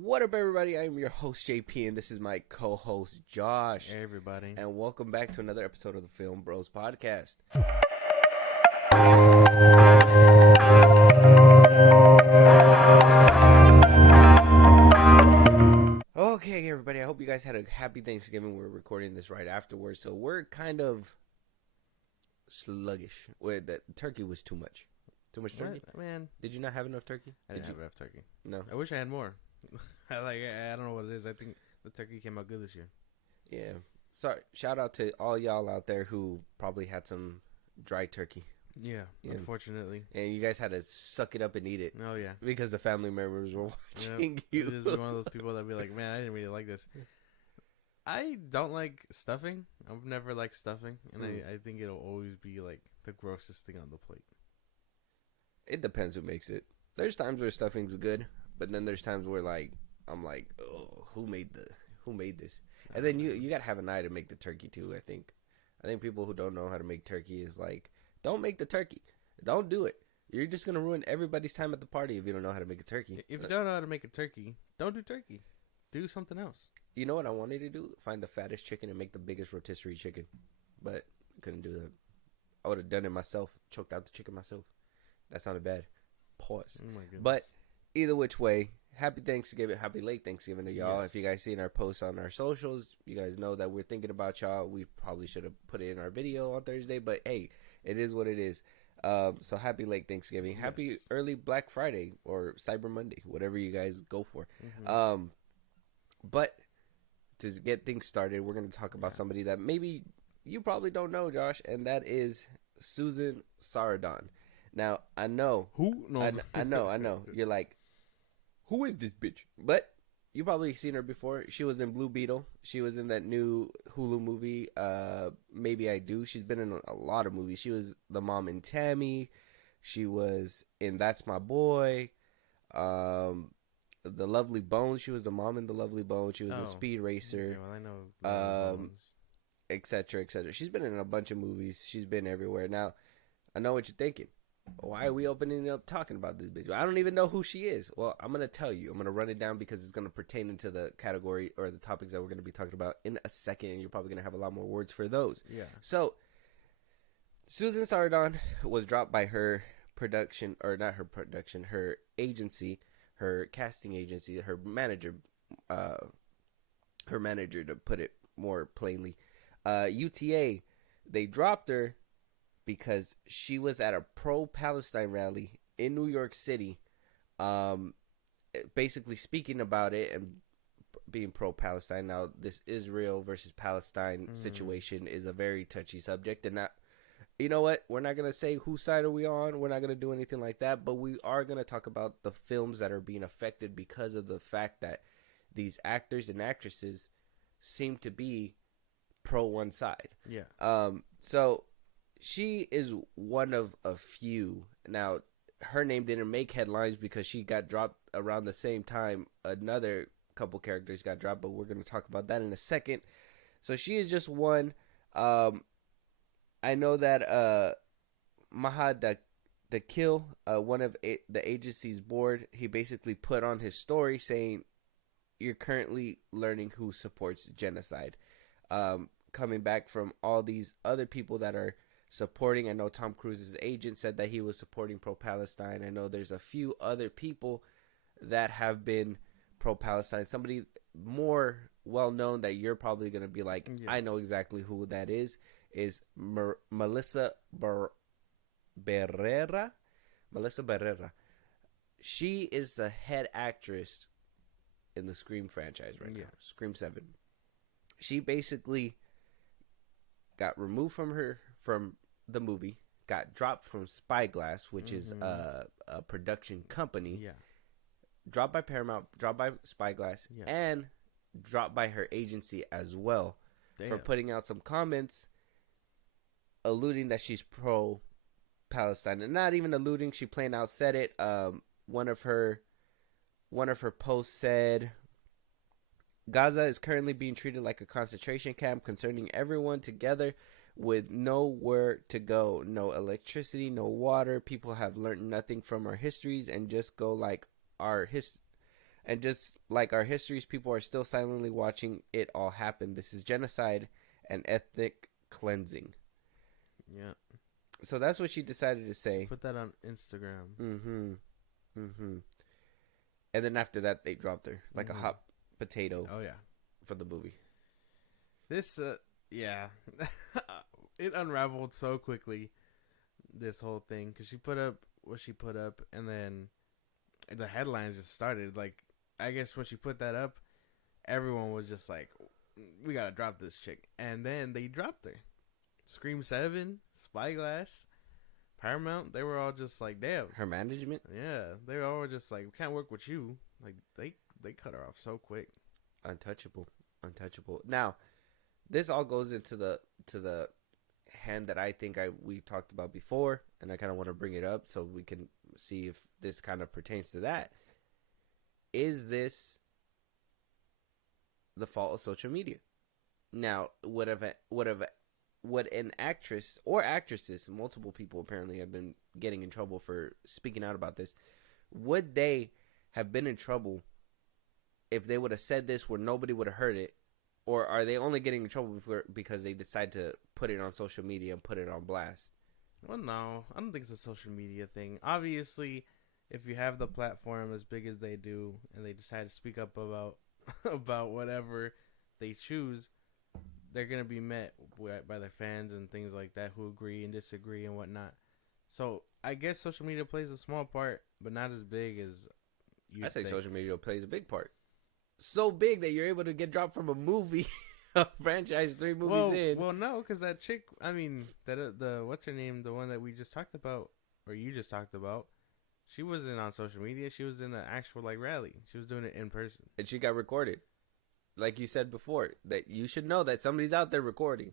What up, everybody? I am your host, JP, and this is my co-host, Josh. Hey, everybody. And welcome back to another episode of the FilmBros podcast. Okay, everybody, I hope you guys had a happy Thanksgiving. We're recording this right afterwards, so we're kind of sluggish. The turkey was too much. Too much turkey? What? Man, did you not have enough turkey? I didn't have enough turkey. No. I wish I had more. I don't know what it is. I think the turkey came out good this year. Yeah. Sorry. Shout out to all y'all out there who probably had some dry turkey. Yeah, unfortunately. And you guys had to suck it up and eat it. Oh, yeah. Because the family members were watching you. Just one of those people that be like, man, I didn't really like this. I don't like stuffing. I've never liked stuffing. And I think it'll always be like the grossest thing on the plate. It depends who makes it. There's times where stuffing's good, but then there's times where I'm like, oh, who made this? And then you gotta have an eye to make the turkey too. I think people who don't know how to make turkey is like, don't make the turkey. Don't do it. You're just gonna ruin everybody's time at the party if you don't know how to make a turkey. If you don't know how to make a turkey, don't do turkey. Do something else. You know what I wanted to do? Find the fattest chicken and make the biggest rotisserie chicken, but couldn't do that. I would have done it myself. Choked out the chicken myself. That sounded bad. Pause. Oh my goodness. But either which way, happy Thanksgiving, happy late Thanksgiving to y'all. Yes. If you guys seen our posts on our socials, you guys know that we're thinking about y'all. We probably should have put it in our video on Thursday, but hey, it is what it is. So happy late Thanksgiving. Yes. Happy early Black Friday or Cyber Monday, whatever you guys go for. Mm-hmm. But to get things started, we're going to talk about somebody that maybe you probably don't know, Josh, and that is Susan Sarandon. Now, I know. Who? No. I know. You're like, who is this bitch? But you probably seen her before. She was in Blue Beetle. She was in that new Hulu movie, Maybe I Do. She's been in a lot of movies. She was the mom in Tammy. She was in That's My Boy. The Lovely Bones. She was the mom in The Lovely Bones. She was in Speed Racer. Okay, well, I know. Etc., etc. She's been in a bunch of movies. She's been everywhere. Now, I know what you're thinking. Why are we opening up talking about this bitch? I don't even know who she is. Well, I'm going to tell you. I'm going to run it down because it's going to pertain into the category or the topics that we're going to be talking about in a second. And you're probably going to have a lot more words for those. Yeah. So, Susan Sarandon was dropped by her production, or not her production, her agency, her casting agency, her manager to put it more plainly. UTA, they dropped her because she was at a pro-Palestine rally in New York City, basically speaking about it and being pro-Palestine. Now, this Israel versus Palestine situation is a very touchy subject, and you know what? We're not going to say whose side are we on. We're not going to do anything like that, but we are going to talk about the films that are being affected because of the fact that these actors and actresses seem to be pro one side. Yeah. So she is one of a few. Now, her name didn't make headlines because she got dropped around the same time another couple characters got dropped, but we're going to talk about that in a second. So she is just one. I know that Mahad Dakil, one of the agency's board, he basically put on his story saying, you're currently learning who supports genocide. Coming back from all these other people that are supporting. I know Tom Cruise's agent said that he was supporting pro-Palestine. I know there's a few other people that have been pro-Palestine. Somebody more well-known that you're probably going to be like, I know exactly who that is Melissa Berrera. Melissa Berrera. She is the head actress in the Scream franchise right now. Scream 7. She basically got removed from the movie, got dropped from Spyglass, which is a production company. Yeah. Dropped by Paramount, dropped by Spyglass, and dropped by her agency as well. For putting out some comments alluding that she's pro-Palestine. And not even alluding, she plain out said it. One of her posts said, Gaza is currently being treated like a concentration camp, concerning everyone together with nowhere to go, no electricity, no water. People have learned nothing from our histories and just go like our And just like our histories, people are still silently watching it all happen. This is genocide and ethnic cleansing. Yeah. So that's what she decided to say. She put that on Instagram. Mm-hmm. Mm-hmm. And then after that, they dropped her like a hot potato. Oh yeah. For the movie. This, yeah, it unraveled so quickly. This whole thing, because she put up what she put up, and then the headlines just started. Like, I guess when she put that up, everyone was just like, "We gotta drop this chick," and then they dropped her. Scream 7, Spyglass, Paramount, they were all just like, "Damn." Her management. Yeah, they were all just like, "We can't work with you." Like they cut her off so quick. Untouchable. Now, this all goes into the hand that I think we talked about before, and I kind of want to bring it up so we can see if this kind of pertains to that. Is this the fault of social media? Now, would an actress or actresses, multiple people apparently have been getting in trouble for speaking out about this, would they have been in trouble if they would have said this where nobody would have heard it? Or are they only getting in trouble because they decide to put it on social media and put it on blast? Well, no, I don't think it's a social media thing. Obviously, if you have the platform as big as they do, and they decide to speak up about about whatever they choose, they're gonna be met by their fans and things like that who agree and disagree and whatnot. So I guess social media plays a small part, but not as big as you. I say social media plays a big part. So big that you're able to get dropped from a movie, a franchise 3 movies in. Well, no, because that chick, I mean, the what's her name, the one that we just talked about, or you just talked about, she wasn't on social media. She was in an actual like rally. She was doing it in person, and she got recorded. Like you said before, that you should know that somebody's out there recording.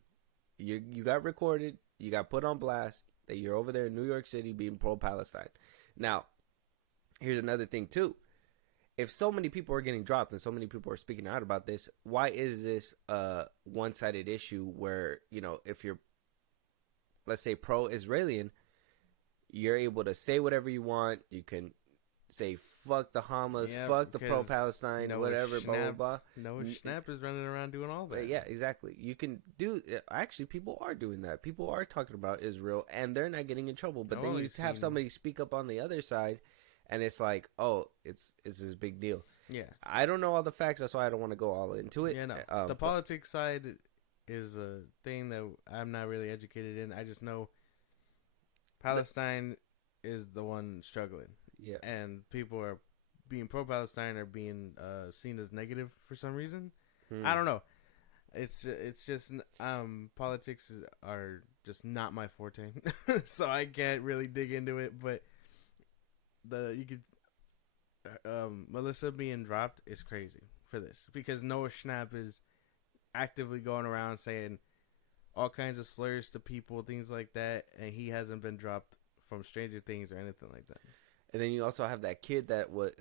You got recorded. You got put on blast. That you're over there in New York City being pro-Palestine. Now, here's another thing too. If so many people are getting dropped and so many people are speaking out about this, why is this a one-sided issue where, if you're, let's say, pro-Israeli, you're able to say whatever you want. You can say, fuck the Hamas, fuck the pro-Palestine, whatever, blah, blah, blah. Noah Schnapp is running around doing all that. Yeah, exactly. You can do, actually, people are doing that. People are talking about Israel, and they're not getting in trouble. But then you have somebody speak up on the other side, and it's like, oh, it's this big deal. Yeah. I don't know all the facts. That's why I don't want to go all into it. Yeah, no. The politics side is a thing that I'm not really educated in. I just know Palestine is the one struggling. Yeah. And people are being pro-Palestine or being seen as negative for some reason. I don't know. It's just politics are just not my forte. So I can't really dig into it, but Melissa being dropped is crazy for this because Noah Schnapp is actively going around saying all kinds of slurs to people, things like that, and he hasn't been dropped from Stranger Things or anything like that. And then you also have that kid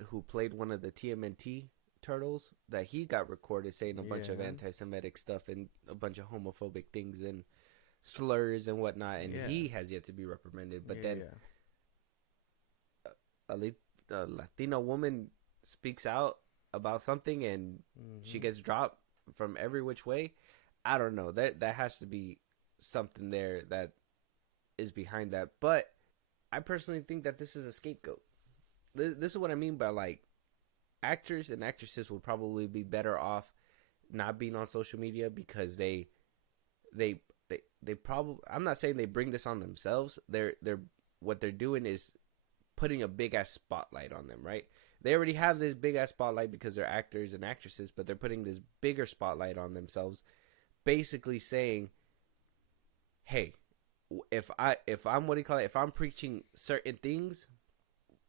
who played one of the TMNT turtles that he got recorded saying a bunch of anti-Semitic stuff and a bunch of homophobic things and slurs and whatnot, and he has yet to be reprimanded. But then a Latino woman speaks out about something and she gets dropped from every which way. I don't know. That has to be something there that is behind that. But I personally think that this is a scapegoat. This is what I mean by, like, actors and actresses would probably be better off not being on social media because they probably, I'm not saying they bring this on themselves. They're what they're doing is putting a big ass spotlight on them, right? They already have this big ass spotlight because they're actors and actresses, but they're putting this bigger spotlight on themselves, basically saying, hey, if I'm preaching certain things,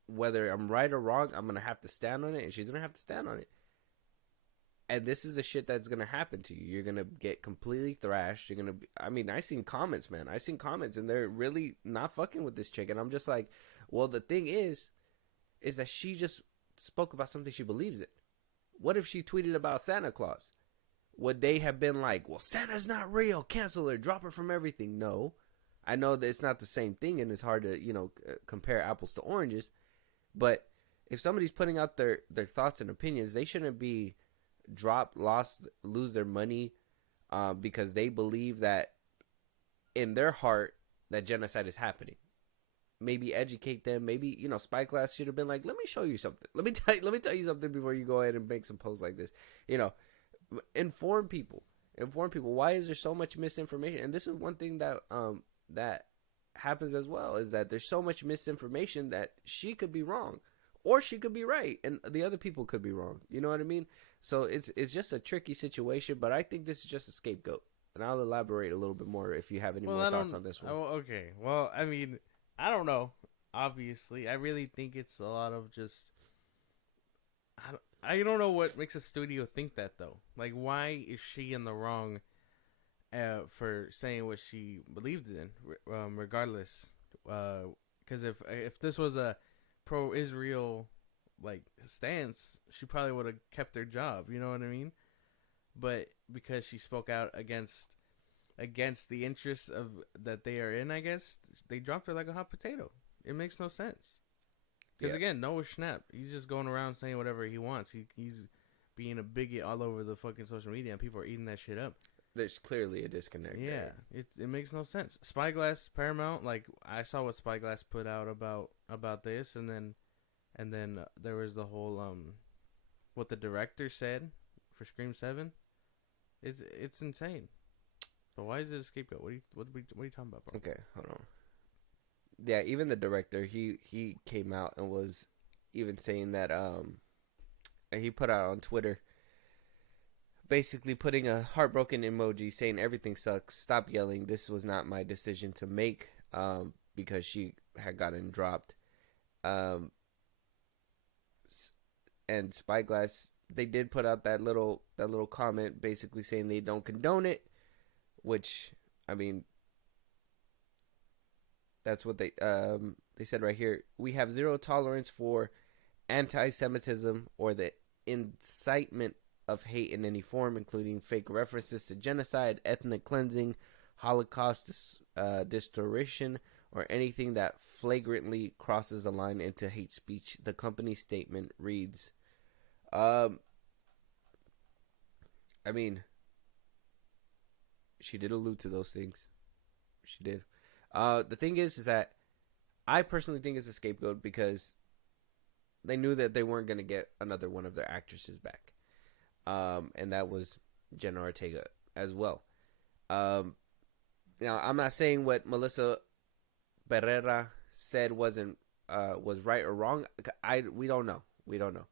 whether I'm right or wrong, I'm gonna have to stand on it, and she's gonna have to stand on it. And this is the shit that's gonna happen to you. You're gonna get completely thrashed. You're gonna be, I seen comments, man. I seen comments, and they're really not fucking with this chick. And I'm just like, well, the thing is that she just spoke about something she believes in. What if she tweeted about Santa Claus? Would they have been like, well, Santa's not real, cancel her, drop her from everything? No. I know that it's not the same thing, and it's hard to, compare apples to oranges. But if somebody's putting out their thoughts and opinions, they shouldn't be dropped, lost, lose their money because they believe that in their heart that genocide is happening. Maybe educate them. Maybe, you know, Spyglass should have been like, let me show you something. Let me tell you something before you go ahead and make some posts like this. You know, inform people. Inform people. Why is there so much misinformation? And this is one thing that that happens as well, is that there's so much misinformation that she could be wrong, or she could be right, and the other people could be wrong. You know what I mean? So it's just a tricky situation. But I think this is just a scapegoat, and I'll elaborate a little bit more if you have any more thoughts on this one. Oh, okay. Well, I mean, I don't know. Obviously, I really think it's a lot of just. I don't know what makes a studio think that though. Like, why is she in the wrong for saying what she believed in, regardless? Because if this was a pro-Israel like stance, she probably would have kept her job. You know what I mean? But because she spoke out against the interests of that they are in, I guess they dropped her like a hot potato. It makes no sense. Because again, Noah Schnapp, he's just going around saying whatever he wants. He's being a bigot all over the fucking social media, and people are eating that shit up. There's clearly a disconnect. Yeah, there. it makes no sense. Spyglass, Paramount, like I saw what Spyglass put out about this, and then there was the whole what the director said for Scream 7. It's insane. So why is it a scapegoat? What are you talking about, bro? Okay, hold on. Yeah, even the director, he came out and was even saying that he put out on Twitter basically putting a heartbroken emoji saying everything sucks, stop yelling, this was not my decision to make, because she had gotten dropped. And Spyglass, they did put out that little comment basically saying they don't condone it, which, I mean, that's what they said right here. We have zero tolerance for anti-Semitism or the incitement of hate in any form, including fake references to genocide, ethnic cleansing, Holocaust distortion, or anything that flagrantly crosses the line into hate speech. The company statement reads, I mean, she did allude to those things. She did. The thing is that I personally think it's a scapegoat because they knew that they weren't going to get another one of their actresses back. And that was Jenna Ortega as well. Now, I'm not saying what Melissa Berrera said was right or wrong. We don't know. We don't know.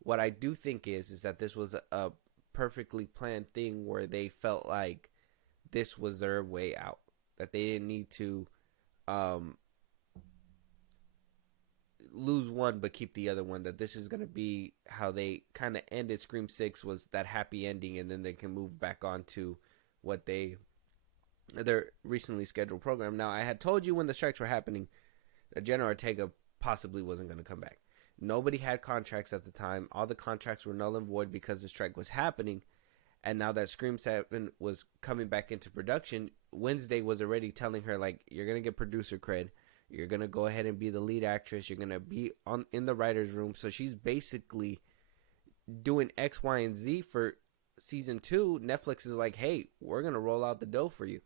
What I do think is that this was a perfectly planned thing where they felt like this was their way out. That they didn't need to lose one but keep the other one. That this is going to be how they kind of ended Scream 6, was that happy ending, and then they can move back on to what their recently scheduled program. Now, I had told you when the strikes were happening that Jenna Ortega possibly wasn't going to come back. Nobody had contracts at the time. All the contracts were null and void because the strike was happening. And now that Scream 7 was coming back into production, Wednesday was already telling her, like, you're going to get producer cred. You're going to go ahead and be the lead actress. You're going to be in the writer's room. So she's basically doing X, Y, and Z for season 2. Netflix is like, hey, we're going to roll out the dough for you.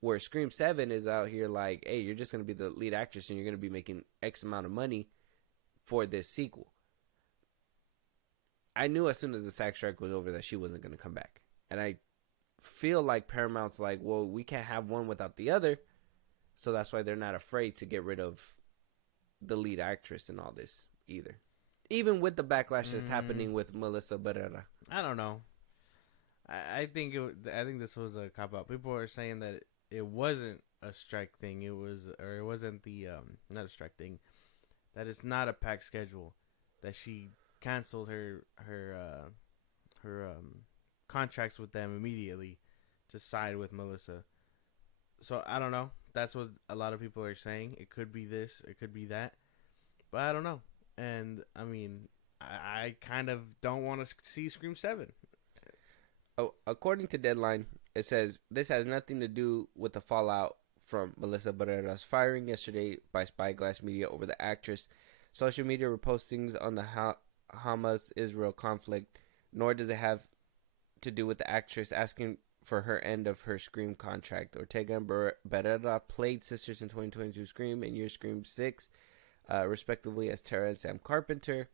Where Scream 7 is out here like, hey, you're just going to be the lead actress and you're going to be making X amount of money for this sequel. I knew as soon as the SAG strike was over that she wasn't going to come back. And I feel like Paramount's like, well, we can't have one without the other. So that's why they're not afraid to get rid of the lead actress in all this either. Even with the backlash that's happening with Melissa Berrera. I don't know. I think this was a cop-out. People are saying that it wasn't a strike thing. It wasn't the, not a strike thing. That it's not a packed schedule. That she canceled her contracts with them immediately to side with Melissa. So I don't know. That's what a lot of people are saying. It could be this, it could be that, but I don't know. And I mean, I kind of don't want to see Scream 7. Oh, according to Deadline, it says this has nothing to do with the fallout from Melissa Barrera's firing yesterday by Spyglass Media over the actress. social media repostings on the Hamas-Israel conflict, nor does it have to do with the actress asking for her end of her Scream contract. Ortega and Berrera played sisters in 2022 Scream and Year Scream 6, respectively, as Tara and Sam Carpenter.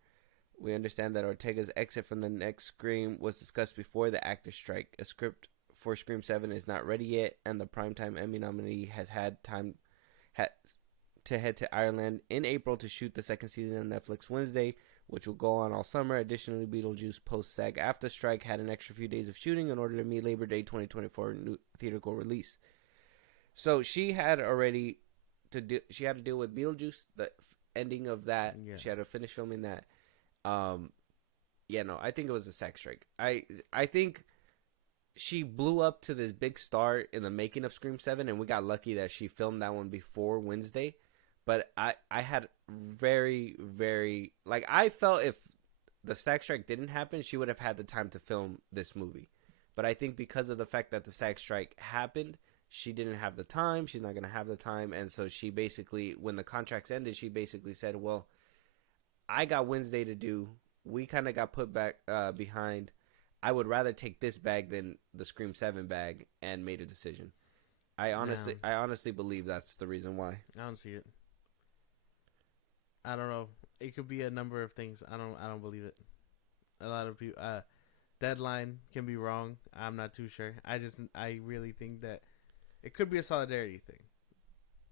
We understand that Ortega's exit from the next Scream was discussed before the actor strike. A script for Scream 7 is not ready yet, and the Primetime Emmy nominee has had time to head to Ireland in April to shoot the second season on Netflix Wednesday, which will go on all summer. Additionally, Beetlejuice post-SAG-AFTRA strike had an extra few days of shooting in order to meet Labor Day 2024 new theatrical release. So she had already she had to deal with Beetlejuice, the ending of that. Yeah. She had to finish filming that. I think it was a SAG strike. I think she blew up to this big star in the making of Scream 7, and we got lucky that she filmed that one before Wednesday. But I had very, very... Like, I felt if the SAG strike didn't happen, she would have had the time to film this movie. But I think because of the fact that the SAG strike happened, she didn't have the time. She's not going to have the time. And so she basically, when the contracts ended, she basically said, well, I got Wednesday to do. We kind of got put back behind. I would rather take this bag than the Scream 7 bag, and made a decision. I honestly believe that's the reason why. I don't see it. I don't know. It could be a number of things. I don't believe it. A lot of people deadline can be wrong. I'm not too sure. I really think that it could be a solidarity thing.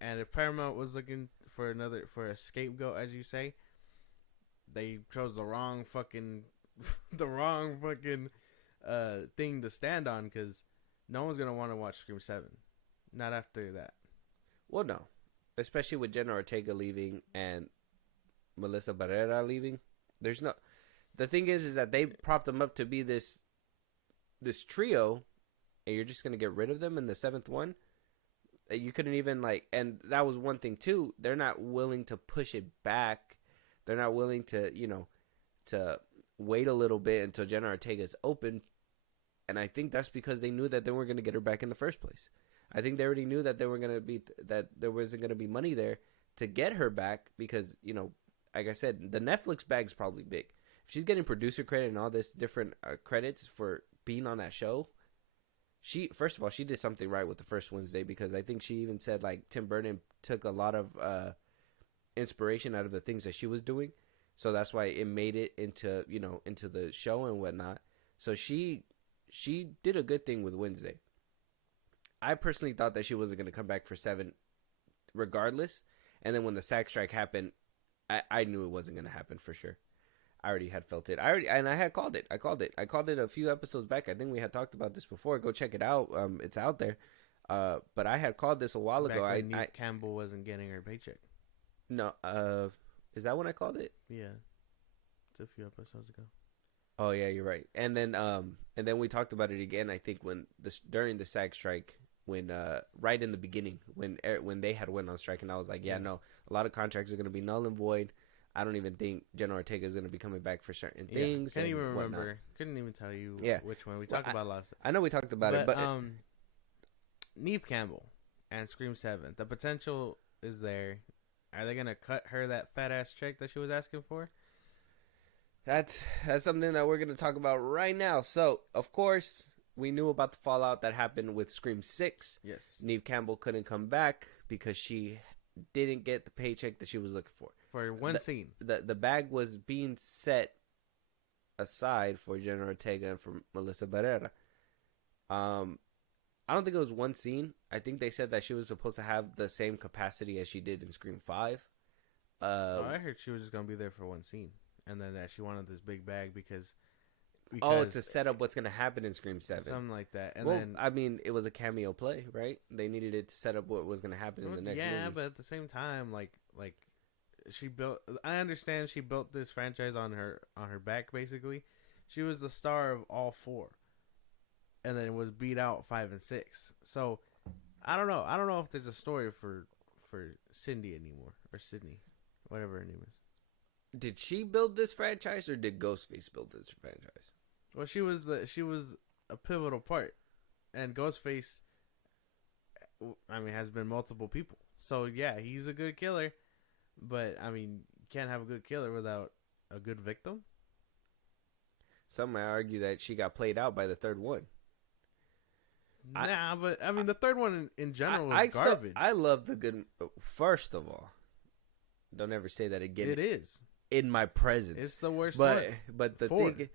And if Paramount was looking for a scapegoat, as you say, they chose the wrong fucking thing to stand on, because no one's gonna want to watch Scream 7. Not after that. Well, no, especially with Jenna Ortega leaving and Melissa Berrera leaving. There's no. The thing is that they propped them up to be this trio, and you're just gonna get rid of them in the 7th one. You couldn't even and that was one thing too. They're not willing to push it back. They're not willing to to wait a little bit until Jenna Ortega's open, and I think that's because they knew that they weren't going to get her back in the first place. I think they already knew that there wasn't going to be money there to get her back, because like I said, the Netflix bag's probably big. If she's getting producer credit and all this different credits for being on that show, first of all, she did something right with the first Wednesday, because I think she even said Tim Burton took a lot of inspiration out of the things that she was doing, so that's why it made it into into the show and whatnot. So she did a good thing with Wednesday. I personally thought that she wasn't going to come back for 7 regardless, and then when the SAG strike happened, I knew it wasn't going to happen for sure. I already had felt it. I had called it. I called it a few episodes back. I think we had talked about this before. Go check it out. It's out there. But I had called this a while ago. Neve Campbell wasn't getting her paycheck. No, is that when I called it? Yeah, it's a few episodes ago. Oh yeah, you're right. And then we talked about it again. I think during the SAG strike, when right in the beginning, when they had went on strike, and I was like, no, a lot of contracts are going to be null and void. I don't even think Jenna Ortega is going to be coming back for certain things. Can't even remember. Couldn't even tell you which one we talked about last. I know we talked about it, but Neve Campbell and Scream 7, the potential is there. Are they gonna cut her that fat ass check that she was asking for? That's something that we're gonna talk about right now. So, of course, we knew about the fallout that happened with Scream 6. Yes. Neve Campbell couldn't come back because she didn't get the paycheck that she was looking for. For one scene. The bag was being set aside for Jenna Ortega and for Melissa Berrera. I don't think it was one scene. I think they said that she was supposed to have the same capacity as she did in Scream 5. I heard she was just going to be there for one scene. And then that she wanted this big bag because to set up what's going to happen in Scream 7. Something like that. And then, I mean, it was a cameo play, right? They needed it to set up what was going to happen in the next movie. Yeah, but at the same time, like she built... I understand she built this franchise on her back, basically. She was the star of all 4. And then was beat out 5 and 6. So, I don't know. I don't know if there's a story for Cindy anymore. Or Sydney. Whatever her name is. Did she build this franchise or did Ghostface build this franchise? Well, she was a pivotal part. And Ghostface, I mean, has been multiple people. So, yeah, he's a good killer. But, I mean, can't have a good killer without a good victim. Some might argue that she got played out by the third one. Nah, but I mean, the third one in general is garbage. I love the good. First of all, don't ever say that again. It is in my presence. It's the worst. But the four. thing,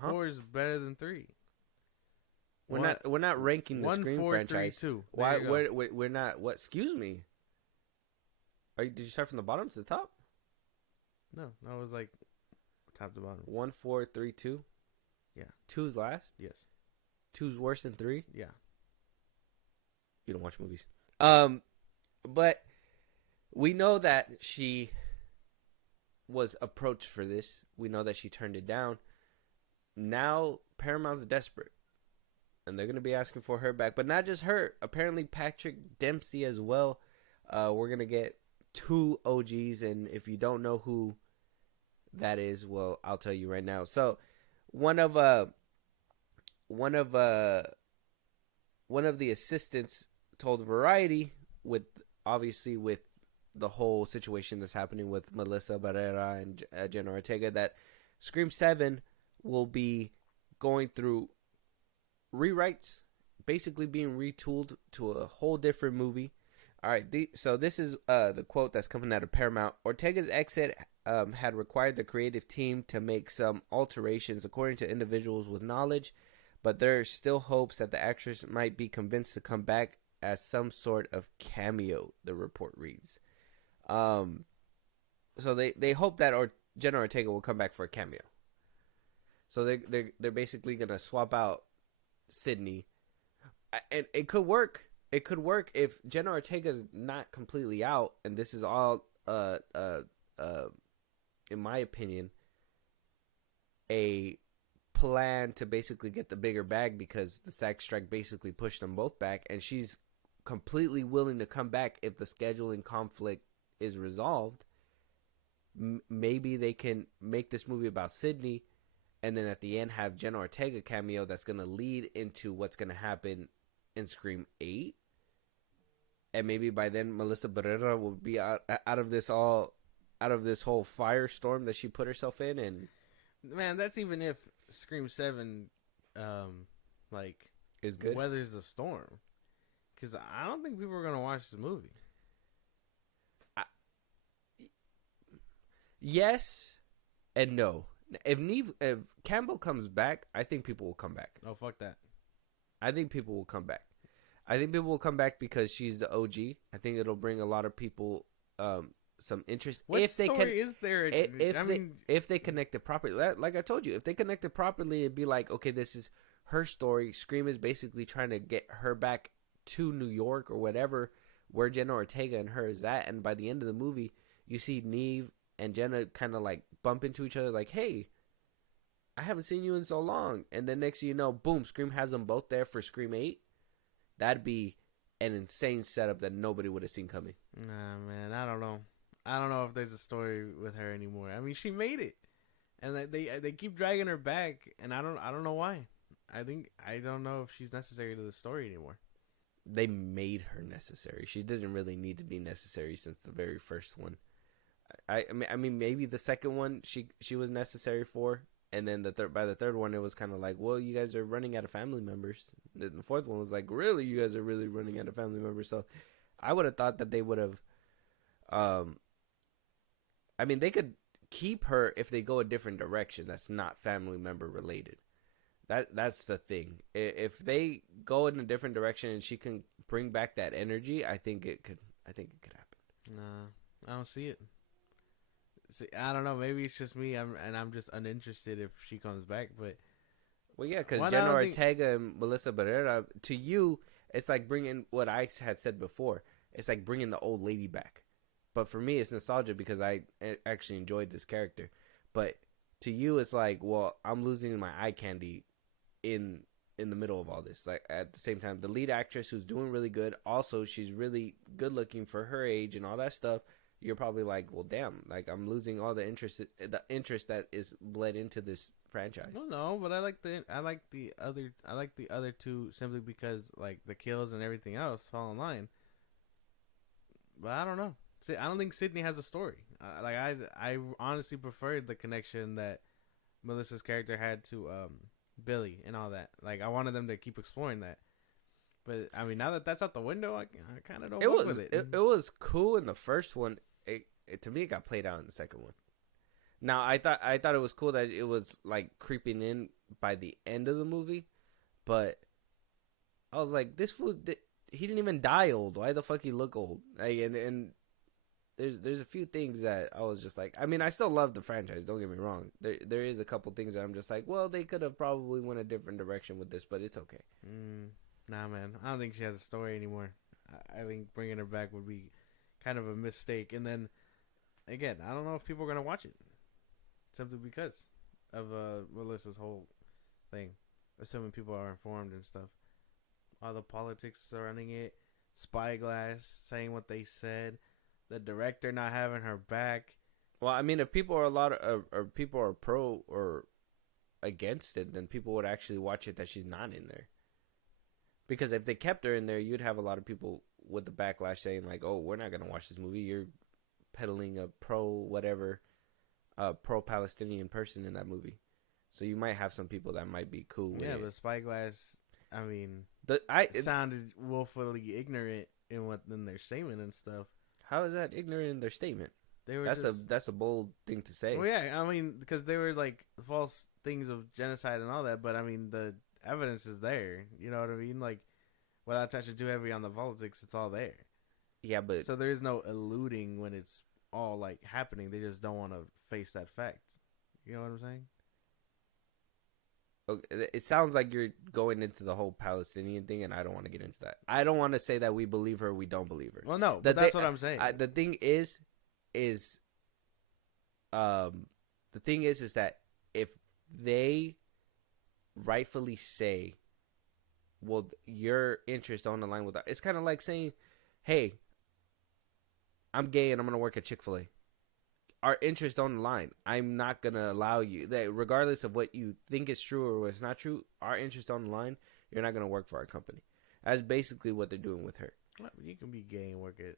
Four is better than 3. We're not ranking the 1, Scream 4, franchise. 3, 2. Why we're not? What? Excuse me. Did you start from the bottom to the top? No, that was like top to bottom. 1, 4, 3, 2. Yeah. 2's last. Yes. 2's worse than 3. Yeah. You don't watch movies. But we know that she was approached for this. We know that she turned it down. Now Paramount's desperate, and they're gonna be asking for her back. But not just her. Apparently Patrick Dempsey as well. We're gonna get 2 OGs, and if you don't know who that is, well, I'll tell you right now. So one of the assistants told Variety, with the whole situation that's happening with Melissa Berrera and Jenna Ortega, that Scream 7 will be going through rewrites, basically being retooled to a whole different movie. All right, so this is the quote that's coming out of Paramount. Ortega's exit had required the creative team to make some alterations according to individuals with knowledge, but there are still hopes that the actress might be convinced to come back as some sort of cameo, the report reads. So they hope that Jenna Ortega will come back for a cameo. So they're basically gonna swap out Sydney, and it could work. It could work if Jenna Ortega's not completely out, and this is all in my opinion, a plan to basically get the bigger bag, because the SAG strike basically pushed them both back, and she's completely willing to come back if the scheduling conflict is resolved. Maybe they can make this movie about Sydney, and then at the end have Jenna Ortega cameo that's going to lead into what's going to happen in Scream 8. And maybe by then Melissa Berrera will be out of this whole firestorm that she put herself in. And man, that's even if Scream 7 is good, weathers the storm, because I don't think people are gonna watch the movie. Yes and no. If Campbell comes back, I think people will come back. Oh, fuck that. I think people will come back. I think people will come back because she's the OG. I think it'll bring a lot of people some interest. What is there? If they connect it properly, like I told you, if they connect it properly, it'd be like, okay, this is her story. Scream is basically trying to get her back to New York or whatever, where Jenna Ortega and her is at. And by the end of the movie, you see Neve and Jenna kind of like bump into each other, like, hey, I haven't seen you in so long. And then next thing you know, boom, Scream has them both there for Scream 8. That'd be an insane setup that nobody would have seen coming. Nah, man, I don't know. I don't know if there's a story with her anymore. I mean, she made it, and they keep dragging her back, and I don't know why. I don't know if she's necessary to the story anymore. They made her necessary. She didn't really need to be necessary since the very first one. I mean, maybe the second one she was necessary for, and then by the third one it was kind of like, well, you guys are running out of family members. The fourth one was like, really, you guys are really running out of family members. So I would have thought that they would have. I mean, they could keep her if they go a different direction that's not family member related. That's the thing. If they go in a different direction and she can bring back that energy, I think it could happen. Nah, I don't see it. See, I don't know. Maybe it's just me, I'm just uninterested if she comes back. But well, yeah, because Jenna Ortega and Melissa Berrera, to you, it's like bringing what I had said before. It's like bringing the old lady back. But for me, it's nostalgia because I actually enjoyed this character. But to you, it's like, well, I'm losing my eye candy in the middle of all this. Like, at the same time, the lead actress, who's doing really good, also she's really good looking for her age and all that stuff. You're probably like, well, damn, like I'm losing all the interest that is bled into this franchise. Well, no, but I like the other two simply because like the kills and everything else fall in line. But I don't know. See, I don't think Sydney has a story. I honestly preferred the connection that Melissa's character had to Billy and all that. Like, I wanted them to keep exploring that. But I mean, now that that's out the window, I kind of don't It fuck was with it was cool in the first one. To me, it got played out in the second one. Now I thought it was cool that it was like creeping in by the end of the movie, but I was like, this fool, he didn't even die old. Why the fuck he look old? Like, and there's a few things that I was just like, I mean, I still love the franchise. Don't get me wrong. There is a couple things that I'm just like, well, they could have probably went a different direction with this, but it's okay. Nah, man, I don't think she has a story anymore. I think bringing her back would be kind of a mistake. And then again, I don't know if people are gonna watch it simply because of Melissa's whole thing. Assuming people are informed and stuff. All the politics surrounding it, Spyglass saying what they said, the director not having her back. Well, I mean, if people are or people are pro or against it, then people would actually watch it that she's not in there. Because if they kept her in there, you'd have a lot of people with the backlash saying like, "Oh, we're not gonna watch this movie. You're peddling a pro-Palestinian person in that movie." So you might have some people that might be cool with it. But Spyglass, I mean, sounded woefully ignorant in their statement and stuff. How is that ignorant in their statement? They were that's a bold thing to say. Well, yeah, I mean, because they were like false things of genocide and all that, but I mean, the evidence is there. You know what I mean? Like, without touching too heavy on the politics, it's all there. Yeah, but so there is no eluding when it's all like happening. They just don't want to face that fact. You know what I'm saying? Okay, it sounds like you're going into the whole Palestinian thing, and I don't want to get into that. I don't want to say that we believe her, or we don't believe her. Well, no, but that's what I'm saying. The thing is that if they rightfully say, well, your interest on the line with us, it's kind of like saying, hey, I'm gay and I'm gonna work at Chick-fil-A. Our interest on the line. I'm not gonna allow you that, regardless of what you think is true or what's not true. Our interest on the line. You're not gonna work for our company. That's basically what they're doing with her. You can be gay and work at.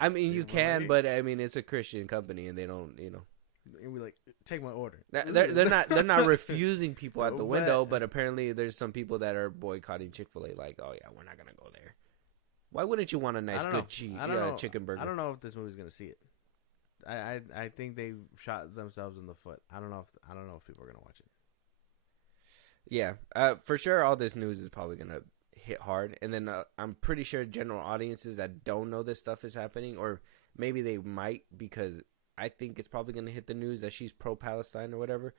I mean, you can, but I mean, it's a Christian company, and they don't, And we like, take my order. They're not refusing people at the window, but apparently there's some people that are boycotting Chick-fil-A. Like, oh yeah, we're not gonna go there. Why wouldn't you want a nice, good chicken burger? I don't know if this movie's gonna see it. I think they've shot themselves in the foot. I don't know if people are gonna watch it. Yeah, for sure. All this news is probably gonna hit hard, and then I'm pretty sure general audiences that don't know this stuff is happening, or maybe they might, because I think it's probably gonna hit the news that she's pro-Palestine or whatever,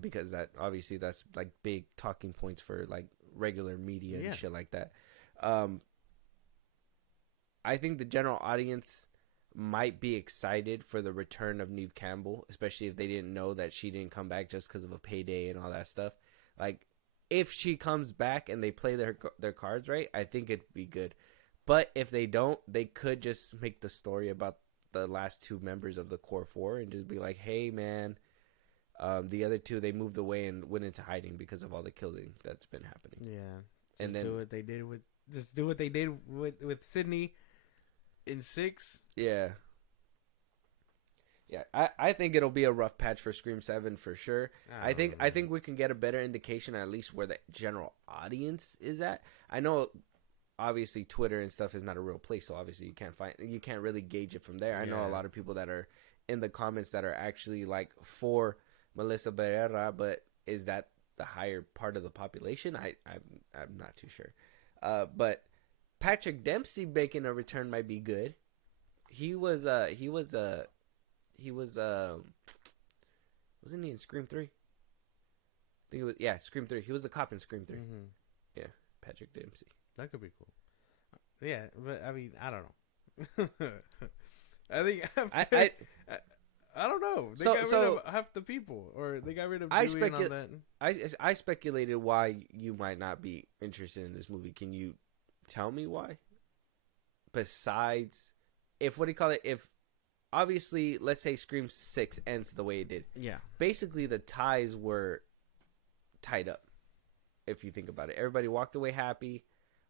because that obviously that's like big talking points for like regular media and shit like that. I think the general audience might be excited for the return of Neve Campbell, especially if they didn't know that she didn't come back just because of a payday and all that stuff. Like, if she comes back and they play their cards right, I think it'd be good. But if they don't, they could just make the story about the last two members of the core four and just be like, hey, man, the other two, they moved away and went into hiding because of all the killing that's been happening. Yeah. And then do what they did with Sydney in 6. Yeah. I think it'll be a rough patch for Scream 7 for sure. I think we can get a better indication at least where the general audience is at. I know obviously Twitter and stuff is not a real place, so obviously you can't really gauge it from there. I know a lot of people that are in the comments that are actually like for Melissa Berrera, but is that the higher part of the population? I'm not too sure. But Patrick Dempsey making a return might be good. He was wasn't he in Scream 3? I think it was Scream 3. He was the cop in Scream 3. Mm-hmm. Yeah, Patrick Dempsey. That could be cool. Yeah, but I mean, I don't know. I think I don't know. They got rid of half the people, or they got rid of Dewey and all that. I speculated why you might not be interested in this movie. Can you tell me why? Besides, if obviously, let's say Scream 6 ends the way it did. Yeah. Basically, the ties were tied up, if you think about it. Everybody walked away happy.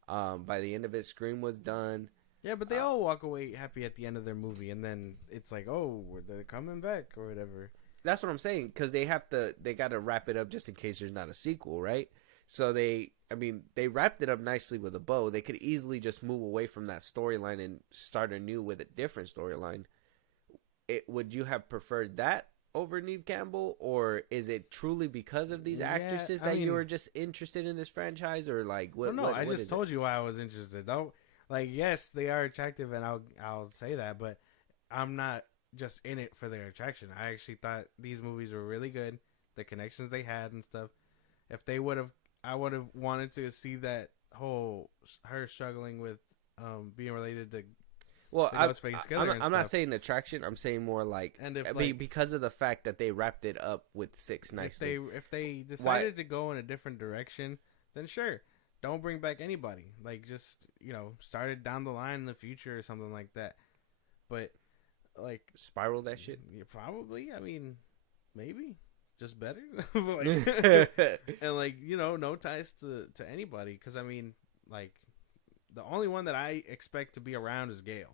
By the end of it, Scream was done. Yeah, but they all walk away happy at the end of their movie, and then it's like, oh, they're coming back or whatever. That's what I'm saying, because they got to wrap it up just in case there's not a sequel, right? So they wrapped it up nicely with a bow. They could easily just move away from that storyline and start anew with a different storyline. Would you have preferred that over Neve Campbell, or is it truly because of these actresses that you were just interested in this franchise, or like what? Well, no, I what just told you why I was interested. Don't like, yes, they are attractive, and I'll say that, but I'm not just in it for their attraction. I actually thought these movies were really good, the connections they had and stuff. If they would have, I would have wanted to see that whole her struggling with being related to. Well, I'm not saying attraction. I'm saying more like, and if, because of the fact that they wrapped it up with 6 nicely. If they decided to go in a different direction, then sure, don't bring back anybody. Like, just start it down the line in the future or something like that. But like, spiral that shit. Yeah, probably. I mean, maybe just better. And like, no ties to anybody, because I mean, like, the only one that I expect to be around is Gail.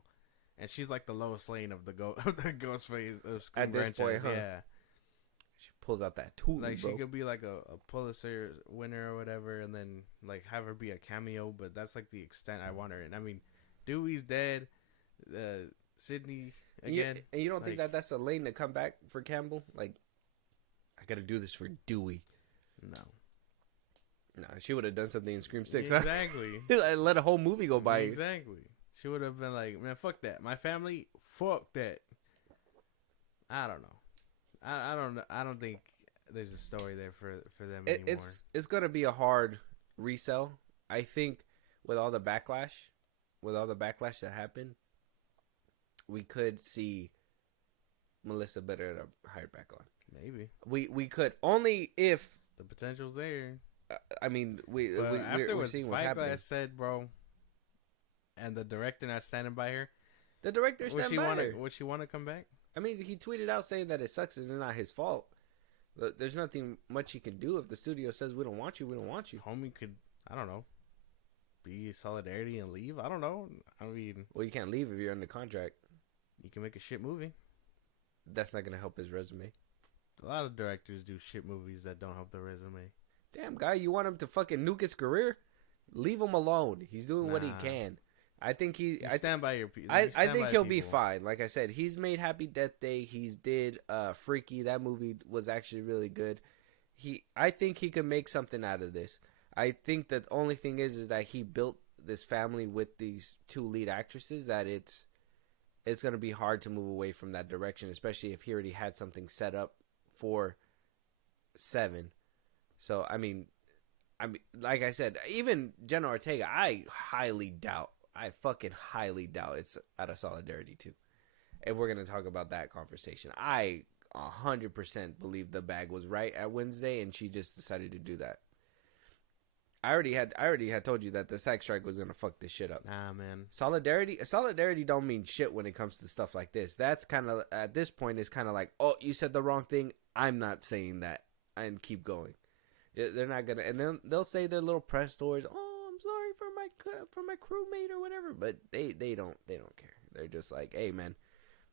And she's like the Lois Lane of the ghost phase of Scream at this franchise. point, huh? Yeah, she pulls out that tool. like bro. she could be like a Pulitzer winner or whatever, and then like have her be a cameo. But that's like the extent I want her in. I mean, Dewey's dead. Sydney again. And you don't think that's a lane to come back for Campbell? Like, I got to do this for Dewey. No. Nah, she would have done something in Scream 6. Exactly. Let a whole movie go by. Exactly. She would have been like, man, fuck that. My family, fuck that. I don't know. I don't know. I don't think there's a story there for them anymore. It's going to be a hard resell. I think with all the backlash that happened, we could see Melissa Berrera hired back on. Maybe. We could, only if the potential's there. I mean, we're seeing what's happening. Said, bro, and the director not standing by her. The director standing by her. Would she want to come back? I mean, he tweeted out saying that it sucks and it's not his fault. There's nothing much he can do if the studio says we don't want you. We don't want you. Homie could, I don't know, be solidarity and leave. I don't know. I mean, well, you can't leave if you're under contract. You can make a shit movie. That's not gonna help his resume. A lot of directors do shit movies that don't help their resume. Damn, guy, you want him to fucking nuke his career? Leave him alone. He's doing what he can. I think I stand by your people. I think he'll be fine. Like I said, he's made Happy Death Day. He's did Freaky. That movie was actually really good. I think he could make something out of this. I think that the only thing is that he built this family with these 2 lead actresses, that it's going to be hard to move away from that direction, especially if he already had something set up for 7. So, I mean, like I said, even Jenna Ortega, I fucking highly doubt it's out of solidarity too. If we're going to talk about that conversation, I 100% believe the bag was right at Wednesday and she just decided to do that. I already had told you that the SAG strike was going to fuck this shit up. Nah, man. Solidarity don't mean shit when it comes to stuff like this. That's kind of, at this point, it's kind of like, oh, you said the wrong thing. I'm not saying that, and keep going. They're not gonna, and then they'll say their little press stories. Oh, I'm sorry for my crewmate or whatever, but they don't care. They're just like, hey man,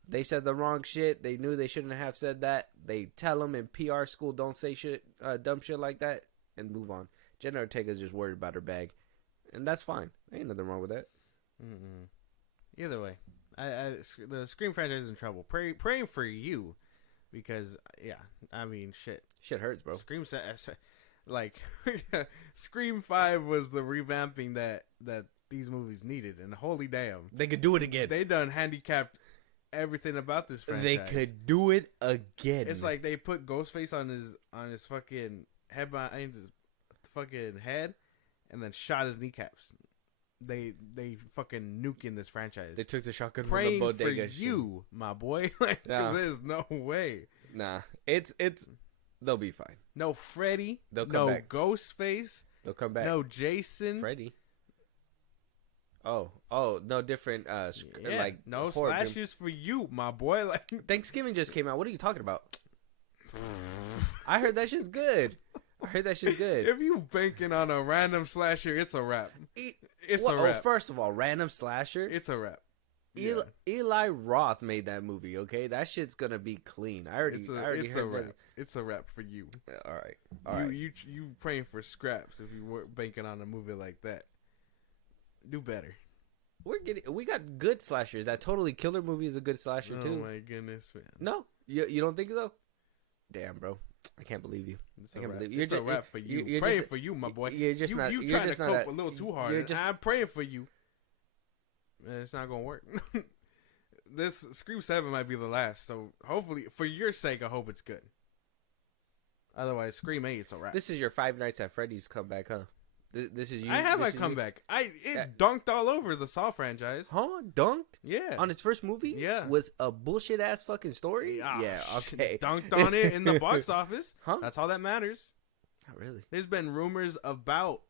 they said the wrong shit. They knew they shouldn't have said that. They tell them in PR school, don't say shit, dumb shit like that, and move on. Jenna Ortega's just worried about her bag, and that's fine. Ain't nothing wrong with that. Either way, the Scream franchise is in trouble. Praying for you, because I mean, shit hurts, bro. Like, Scream 5 was the revamping that these movies needed, and holy damn, they could do it again. They done handicapped everything about this franchise. They could do it again. It's like they put Ghostface on his fucking head behind his fucking head, and then shot his kneecaps. They fucking nuking this franchise. They took the shotgun Praying from the bodega. For you, my boy. Like, nah. There's no way. Nah, it's they'll be fine. No Freddy. They'll come back. Ghostface. They'll come back. No Jason. Freddy. Oh, no different. Like no slashes for you, my boy. Like, Thanksgiving just came out. What are you talking about? I heard that shit's good. If you banking on a random slasher, it's a wrap. It's Well, a wrap. first of all, random slasher. It's a wrap. Eli Roth made that movie. Okay, that shit's gonna be clean. I already It's a heard wrap. that. It's a wrap for you. All right. You praying for scraps if you weren't banking on a movie like that. Do better. We got good slashers. That Totally Killer movie is a good slasher too. Oh my goodness, man. No, you don't think so? Damn, bro, I can't believe you. I can't believe you. It's a wrap for you. You're Praying just, for you, my boy. You're just not. You You're trying just to not cope a little too hard. I'm praying for you. Man, it's not gonna work. This Scream 7 might be the last, so hopefully, for your sake, I hope it's good. Otherwise, Scream 8, it's a wrap. This is your Five Nights at Freddy's comeback, huh? This is you. I have my comeback. It dunked all over the Saw franchise. Huh? Dunked? Yeah. On its first movie? Yeah. Was a bullshit ass fucking story? Yeah, okay. Dunked on it in the box office. Huh? That's all that matters. Not really. There's been rumors about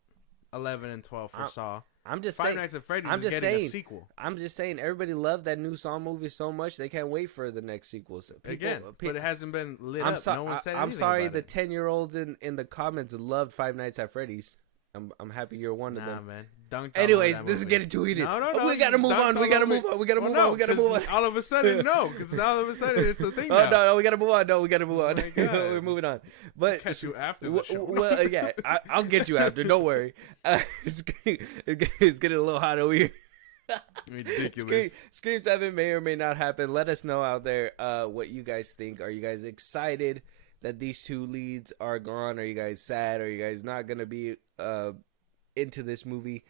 11 and 12 for Saw. I'm just Five saying. Nights at Freddy's I'm is just getting saying. a sequel. I'm just saying. Everybody loved that new Saw movie so much they can't wait for the next sequels. But it hasn't been lit up. No one said anything I'm sorry. about The it. 10-year-olds in the comments loved Five Nights at Freddy's. I'm happy you're one of them. Man. Dunked Anyways, this is getting too heated. No. We gotta move on. We gotta move on. We gotta move on. All of a sudden, no. Because all of a sudden, it's a thing now. Oh, no, we gotta move on. No, we gotta move on. my God. We're moving on. But Catch you after the show. Well, yeah, I'll get you after. Don't worry. It's getting a little hot over here. Ridiculous. Scream 7 may or may not happen. Let us know out there what you guys think. Are you guys excited that these two leads are gone? Are you guys sad? Are you guys not gonna be into this movie?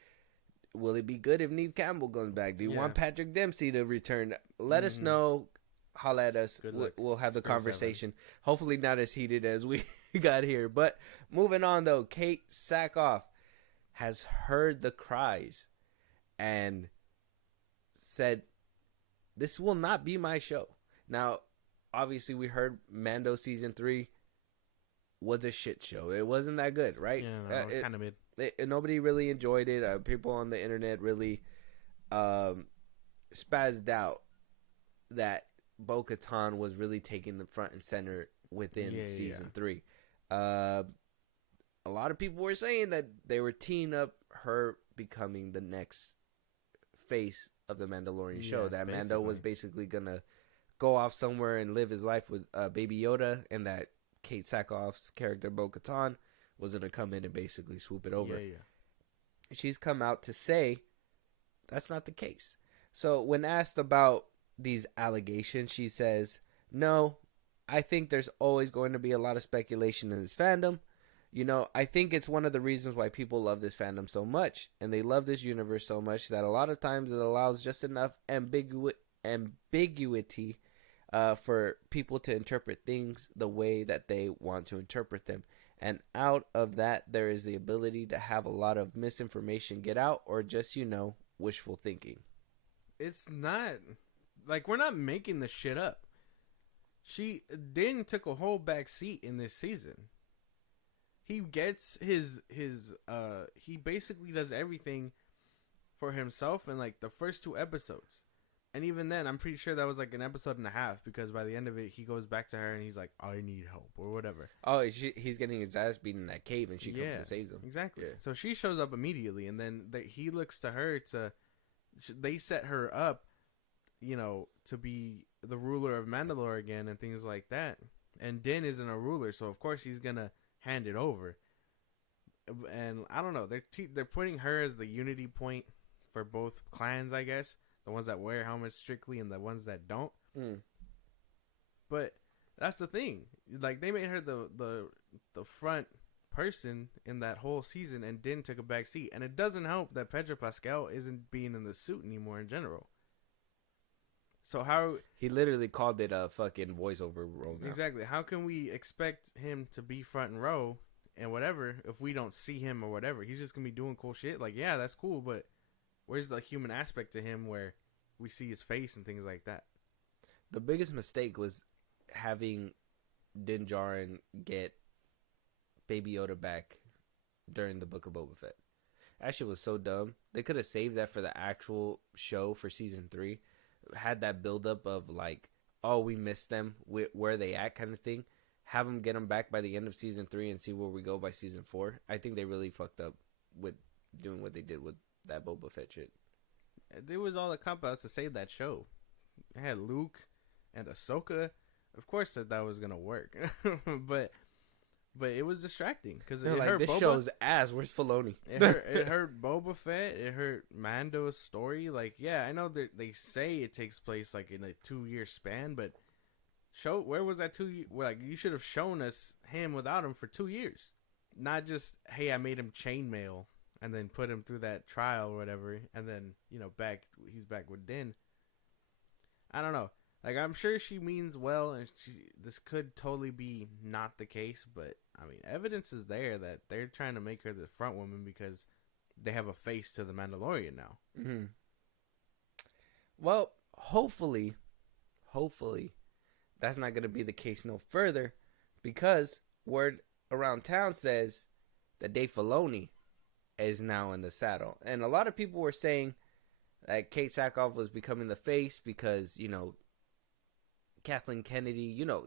Will it be good if Neve Campbell comes back? Do you want Patrick Dempsey to return? Let us know. Holla at us. We'll have the conversation. Hopefully not as heated as we got here. But moving on though, Kate Sackhoff has heard the cries and said, "This will not be my show." Now, obviously, we heard Mando season 3 was a shit show. It wasn't that good, right? Yeah, it was kind of mid. Nobody really enjoyed it. People on the internet really spazzed out that Bo-Katan was really taking the front and center within season 3. A lot of people were saying that they were teeing up her becoming the next face of the Mandalorian show. That basically. Mando was basically gonna go off somewhere and live his life with Baby Yoda, and that Kate Sackhoff's character Bo-Katan was gonna come in and basically swoop it over. She's come out to say that's not the case. So when asked about these allegations, she says, "No, I think there's always going to be a lot of speculation in this fandom. You know, I think it's one of the reasons why people love this fandom so much, and they love this universe so much that a lot of times it allows just enough ambiguity for people to interpret things the way that they want to interpret them. And out of that, there is the ability to have a lot of misinformation get out, or just, wishful thinking." It's not like we're not making the shit up. Din took a whole back seat in this season. He gets he basically does everything for himself in like the first 2 episodes. And even then, I'm pretty sure that was like an episode and a half, because by the end of it, he goes back to her and he's like, "I need help," or whatever. Oh, he's getting his ass beaten in that cave, and she comes and saves him. Exactly. Yeah. So she shows up immediately, and then he looks to her to. They set her up, to be the ruler of Mandalore again and things like that. And Din isn't a ruler, so of course he's gonna hand it over. And I don't know, they're putting her as the unity point for both clans, I guess. The ones that wear helmets strictly and the ones that don't. But that's the thing. Like, they made her the front person in that whole season, and Din took a back seat. And it doesn't help that Pedro Pascal isn't being in the suit anymore in general. So how... He literally called it a fucking voiceover role now. Exactly. How can we expect him to be front and row and whatever if we don't see him or whatever? He's just going to be doing cool shit. Like, yeah, that's cool, but... where's the human aspect to him where we see his face and things like that? The biggest mistake was having Din Djarin get Baby Yoda back during the Book of Boba Fett. That shit was so dumb. They could have saved that for the actual show for season 3. Had that buildup of like, oh, we missed them, where they at kind of thing. Have them get them back by the end of season 3 and see where we go by season 4. I think they really fucked up with doing what they did with that Boba Fett shit. There was all the cop outs to save that show. It had Luke and Ahsoka. Of course that was gonna work, but it was distracting because it like, hurt this Boba. show's ass. Where's Filoni? It hurt Boba Fett. It hurt Mando's story. Like, yeah, I know they say it takes place like in a 2-year span, but where was that 2 year? Like, you should have shown us him without him for 2 years, not just, hey, I made him chainmail and then put him through that trial or whatever, and then he's back with Din. I don't know. Like, I'm sure she means well, and this could totally be not the case, but, I mean, evidence is there that they're trying to make her the front woman because they have a face to the Mandalorian now. Mm-hmm. Well, hopefully, that's not going to be the case no further, because word around town says that Dave Filoni is now in the saddle. And a lot of people were saying that Kate Sackhoff was becoming the face because, Kathleen Kennedy, you know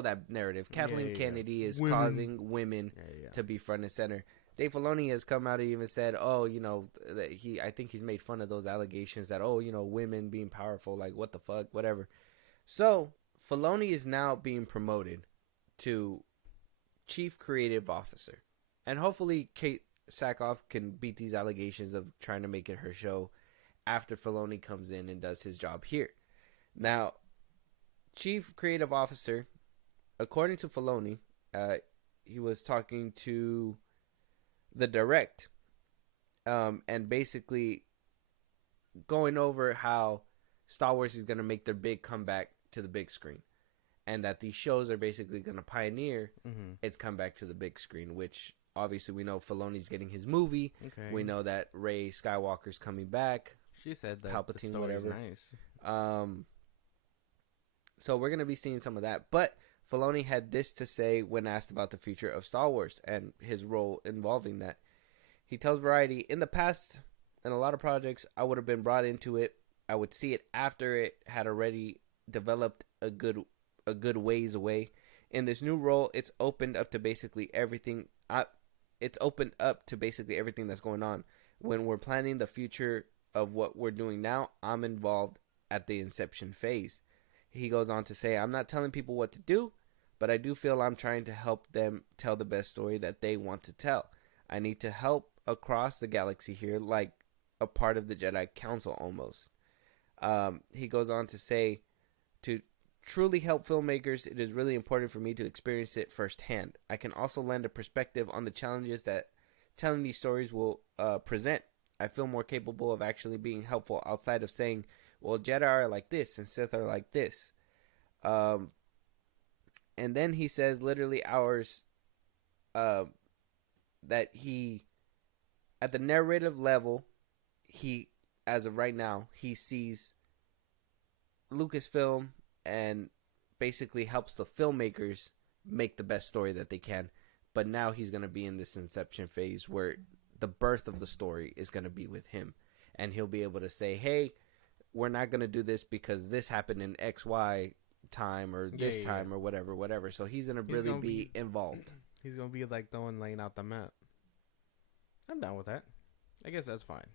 that narrative. Kathleen Kennedy is causing women to be front and center. Dave Filoni has come out and even said, that I think he's made fun of those allegations that, women being powerful, like, what the fuck, whatever. So, Filoni is now being promoted to Chief Creative Officer. And hopefully Kate Sackhoff can beat these allegations of trying to make it her show after Filoni comes in and does his job here. Now, Chief Creative Officer, according to Filoni, he was talking to the Direct, and basically going over how Star Wars is going to make their big comeback to the big screen, and that these shows are basically going to pioneer its comeback to the big screen, which obviously we know Filoni's getting his movie. Okay. We know that Rey Skywalker's coming back. She said that Palpatine, the whatever. Nice. So we're going to be seeing some of that. But Filoni had this to say when asked about the future of Star Wars and his role involving that. He tells Variety, in the past, in a lot of projects, I would have been brought into it. I would see it after it had already developed a good ways away. In this new role, it's opened up to basically everything. It's opened up to basically everything that's going on. When we're planning the future of what we're doing now, I'm involved at the inception phase. He goes on to say, I'm not telling people what to do, but I do feel I'm trying to help them tell the best story that they want to tell. I need to help across the galaxy here, like a part of the Jedi Council almost. He goes on to say, to truly help filmmakers, it is really important for me to experience it firsthand. I can also lend a perspective on the challenges that telling these stories will present. I feel more capable of actually being helpful outside of saying, well, Jedi are like this and Sith are like this. And then he says literally hours that he, at the narrative level, he, as of right now, he sees LucasFilm and basically helps the filmmakers make the best story that they can. But now he's going to be in this inception phase where the birth of the story is going to be with him. And he'll be able to say, hey, we're not going to do this because this happened in XY time or this time or whatever. So he's going to really be involved. He's going to be like the one laying out the map. I'm down with that. I guess that's fine.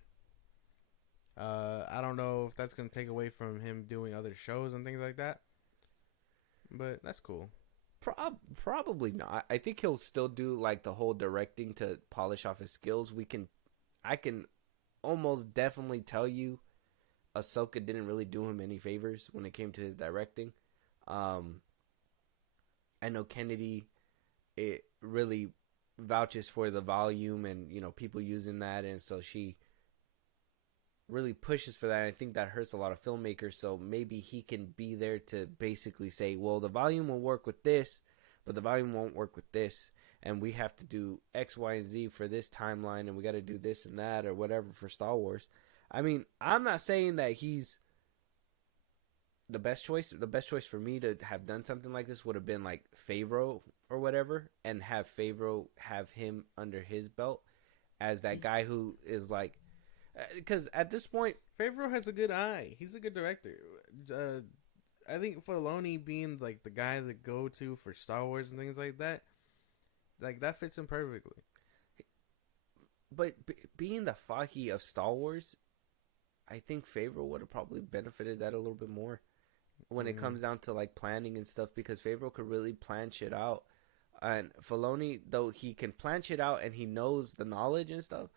I don't know if that's going to take away from him doing other shows and things like that. But that's cool. Probably not. I think he'll still do like the whole directing to polish off his skills. I can almost definitely tell you Ahsoka didn't really do him any favors when it came to his directing. I know Kennedy, it really vouches for the volume and, people using that. And so she really pushes for that. I think that hurts a lot of filmmakers. So maybe he can be there to basically say, well, the volume will work with this, but the volume won't work with this. And we have to do X, Y, and Z for this timeline. And we got to do this and that or whatever for Star Wars. I mean, I'm not saying that he's the best choice. The best choice for me to have done something like this would have been like Favreau or whatever, and have Favreau have him under his belt as that guy who is like, because at this point, Favreau has a good eye. He's a good director. I think Filoni being like the guy to go to for Star Wars and things like that fits him perfectly. being the Feige of Star Wars, I think Favreau would have probably benefited that a little bit more when it comes down to like planning and stuff, because Favreau could really plan shit out. And Filoni, though he can plan shit out and he knows the knowledge and stuff,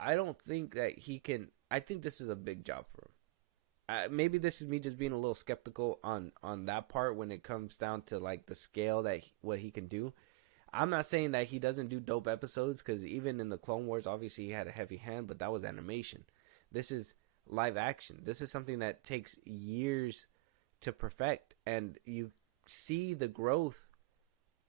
I don't think that he can. I think this is a big job for him. Maybe this is me just being a little skeptical on that part when it comes down to like the scale that what he can do. I'm not saying that he doesn't do dope episodes, because even in the Clone Wars, obviously he had a heavy hand, but that was animation. This is live action. This is something that takes years to perfect, and you see the growth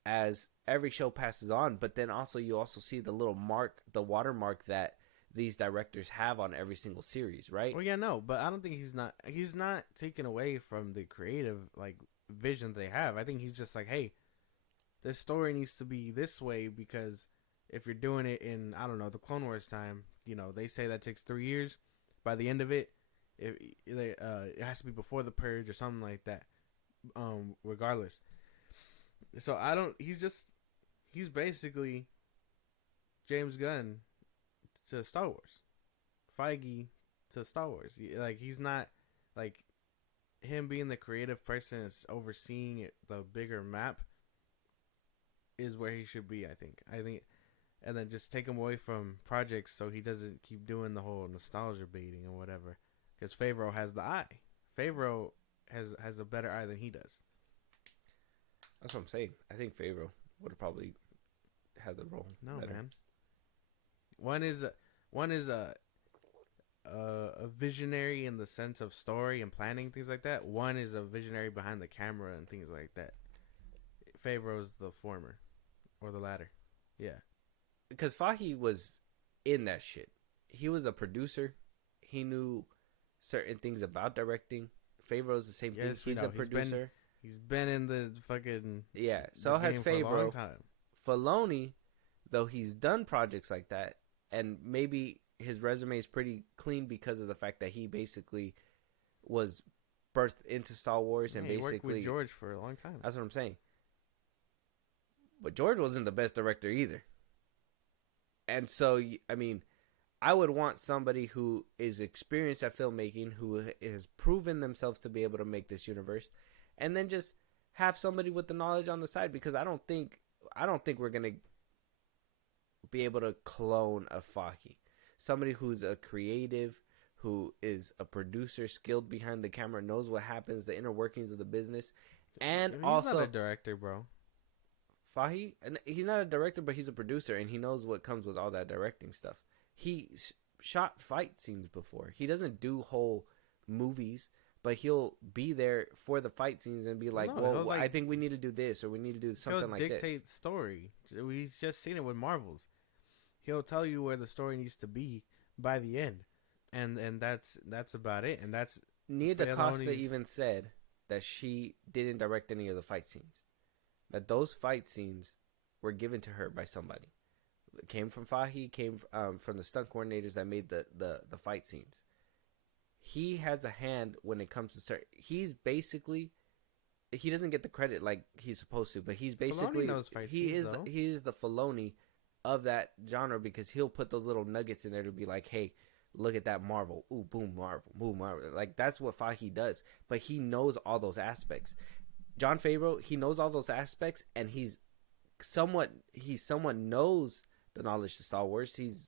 as every show passes on. But then also you also see the little mark, the watermark that these directors have on every single series, right? Well, yeah, no, but I don't think he's not taken away from the creative like vision they have. I think he's just like, hey, this story needs to be this way, because if you're doing it in, I don't know, the Clone Wars time, you know, they say that takes 3 years. By the end of it, it has to be before the Purge or something like that. Regardless. So he's basically James Gunn to Star Wars. Feige to Star Wars. Like, he's not, like, him being the creative person is overseeing the bigger map is where he should be, I think. And then just take him away from projects so he doesn't keep doing the whole nostalgia baiting and whatever. Because Favreau has the eye. Favreau has a better eye than he does. That's what I'm saying. I think Favreau would have probably had the role. No, better. man. One is a visionary in the sense of story and planning, things like that. One is a visionary behind the camera and things like that. Favreau's the former. Or the latter. Yeah. Because Feige was in that shit. He was a producer. He knew certain things about directing. Favreau's the same thing. He's a producer. He's been in the fucking So has Favreau. Time. Filoni, though he's done projects like that, and maybe his resume is pretty clean because of the fact that he basically was birthed into Star Wars and he basically worked with George for a long time. That's what I'm saying. But George wasn't the best director either. And so, I mean, I would want somebody who is experienced at filmmaking, who has proven themselves to be able to make this universe, and then just have somebody with the knowledge on the side, because I don't think we're gonna be able to clone a Feige. Somebody who's a creative, who is a producer, skilled behind the camera, knows what happens, the inner workings of the business, and he's also not a director, bro. Fahi, and he's not a director, but he's a producer, and he knows what comes with all that directing stuff. He shot fight scenes before. He doesn't do whole movies, but he'll be there for the fight scenes and be like, "Well, I think we need to do this, or we need to do something like this." He'll dictate story. We've just seen it with Marvels. He'll tell you where the story needs to be by the end, and that's about it. And that's Nia DaCosta even said that she didn't direct any of the fight scenes. That those fight scenes were given to her by somebody. It came from Fahi, came from the stunt coordinators that made the fight scenes. He has a hand when it comes to start. He's basically, he doesn't get the credit like he's supposed to, but he's basically he is the Filoni of that genre, because he'll put those little nuggets in there to be like, hey, look at that Marvel. Ooh, boom, Marvel. Boom, Marvel. Like, that's what Fahi does. But he knows all those aspects. Jon Favreau, he knows all those aspects, and he somewhat knows the knowledge to Star Wars. He's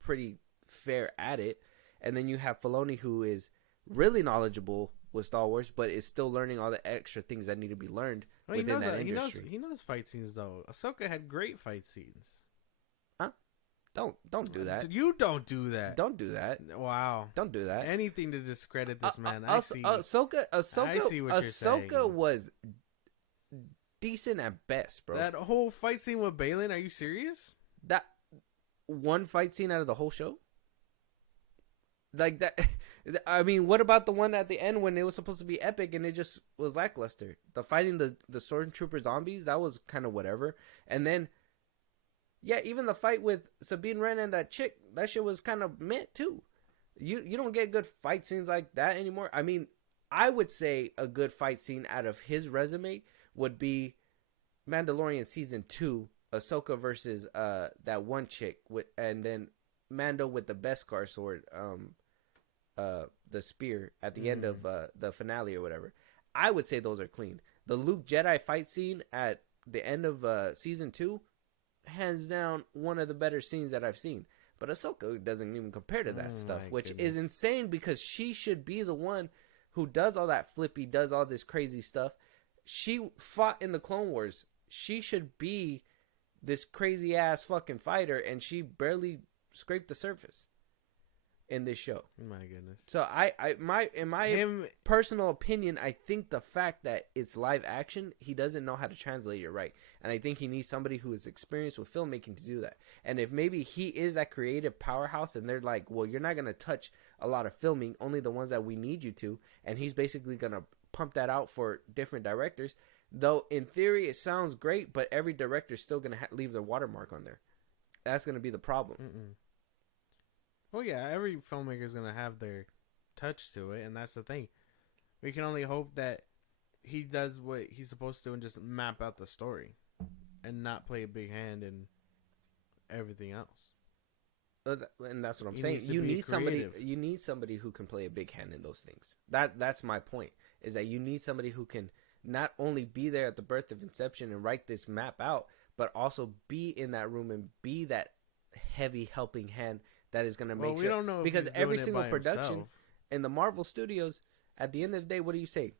pretty fair at it. And then you have Filoni, who is really knowledgeable with Star Wars, but is still learning all the extra things that need to be learned within that industry. He knows fight scenes, though. Ahsoka had great fight scenes. Huh? Don't do that. You don't do that. Don't do that. Wow. Don't do that. Anything to discredit this man. I see. Ahsoka, I see what you're saying. Ahsoka was decent at best, bro. That whole fight scene with Balin, are you serious? That one fight scene out of the whole show? Like that. I mean, what about the one at the end when it was supposed to be epic and it just was lackluster? The fighting the stormtrooper zombies, that was kind of whatever. And then, yeah, even the fight with Sabine Wren and that chick, that shit was kind of meh too. You don't get good fight scenes like that anymore. I mean, I would say a good fight scene out of his resume would be Mandalorian season 2, Ahsoka versus that one chick, and then Mando with the Beskar sword, the spear at the end of the finale or whatever. I would say those are clean. The Luke Jedi fight scene at the end of season 2, hands down one of the better scenes that I've seen. But Ahsoka doesn't even compare to that stuff, which is insane because she should be the one who does all that flippy, does all this crazy stuff. She fought in the Clone Wars. She should be this crazy ass fucking fighter, and she barely scraped the surface in this show. My goodness. So in my personal opinion, I think the fact that it's live action, he doesn't know how to translate it right. And I think he needs somebody who is experienced with filmmaking to do that. And if maybe he is that creative powerhouse and they're like, well, you're not going to touch a lot of filming, only the ones that we need you to. And he's basically going to pump that out for different directors. Though in theory it sounds great, but every director is still going to leave their watermark on there. That's going to be the problem. Well, yeah, every filmmaker is going to have their touch to it, and that's the thing. We can only hope that he does what he's supposed to and just map out the story and not play a big hand in everything else. And that's what I'm saying. You need somebody who can play a big hand in those things. That's my point, is that you need somebody who can not only be there at the birth of Inception and write this map out, but also be in that room and be that heavy helping hand that is going to make sure. We don't know because every single production in the Marvel Studios, at the end of the day, what do you say?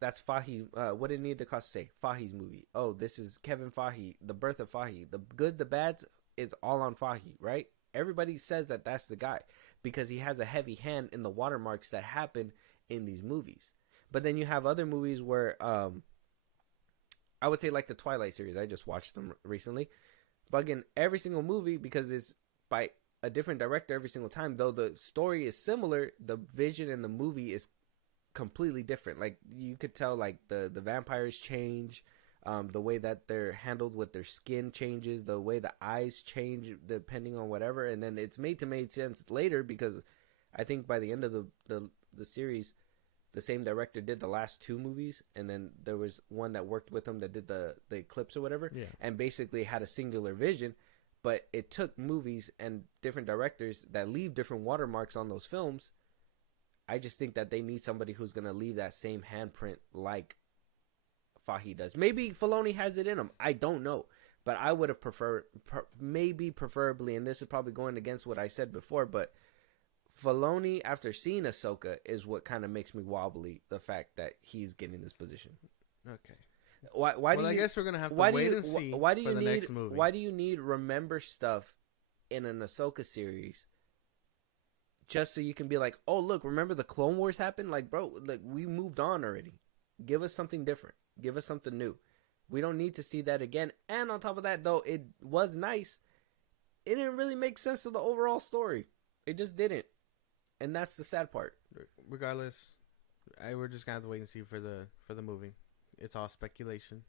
That's Fahi. What did it need to cost to say? Fahi's movie. Oh, this is Kevin Feige. The birth of Fahi. The good, the bads, it's all on Fahi, right? Everybody says that that's the guy because he has a heavy hand in the watermarks that happen in these movies. But then you have other movies where, I would say like the Twilight series. I just watched them recently. But again, every single movie, because it's by a different director every single time, though the story is similar, the vision in the movie is completely different. Like you could tell, like the vampires change, the way that they're handled with their skin changes, the way the eyes change depending on whatever, and then it's made sense later because I think by the end of the series, the same director did the last 2 movies, and then there was one that worked with him that did the Eclipse or whatever, and basically had a singular vision. But it took movies and different directors that leave different watermarks on those films. I just think that they need somebody who's going to leave that same handprint like Fahi does. Maybe Filoni has it in him. I don't know. But I would have preferred, preferably, and this is probably going against what I said before, but Filoni, after seeing Ahsoka, is what kind of makes me wobbly, the fact that he's getting this position. Okay. I guess we're gonna have to wait and see for the next movie. Why do you need remember stuff in an Ahsoka series just so you can be like, oh look, remember the Clone Wars happened? Like, bro, like we moved on already. Give us something different. Give us something new. We don't need to see that again. And on top of that, though, it was nice. It didn't really make sense of the overall story. It just didn't, and that's the sad part. Regardless, we're just gonna have to wait and see for the movie. It's all speculation.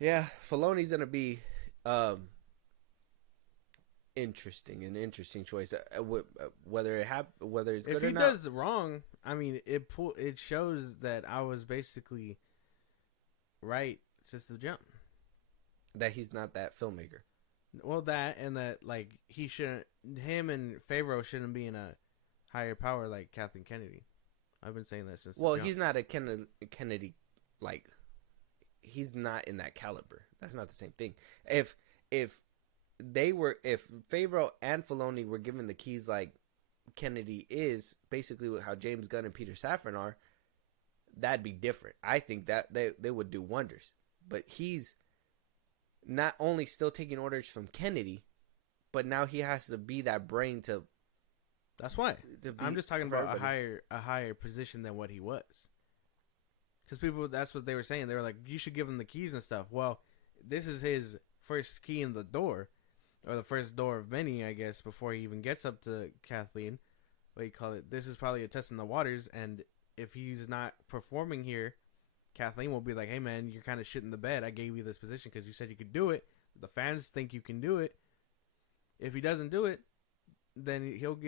Yeah, Filoni's gonna be interesting, an interesting choice. Whether it's good or not. If he does wrong, I mean, it shows that I was basically right since the jump. That he's not that filmmaker. Well, that and that like him and Favreau shouldn't be in a higher power like Kathleen Kennedy. I've been saying that since. Well, he's not a Kennedy like. He's not in that caliber. That's not the same thing. If Favreau and Filoni were given the keys like Kennedy is, basically how James Gunn and Peter Safran are, that'd be different. I think that they would do wonders. But he's not only still taking orders from Kennedy, but now he has to be that brain to. That's why I'm just talking about a higher position than what he was. Because people, that's what they were saying. They were like, you should give him the keys and stuff. Well, this is his first key in the door, or the first door of many, I guess, before he even gets up to Kathleen. What do you call it? This is probably a test in the waters, and if he's not performing here, Kathleen will be like, hey, man, you're kind of shitting the bed. I gave you this position because you said you could do it. The fans think you can do it. If he doesn't do it, then he'll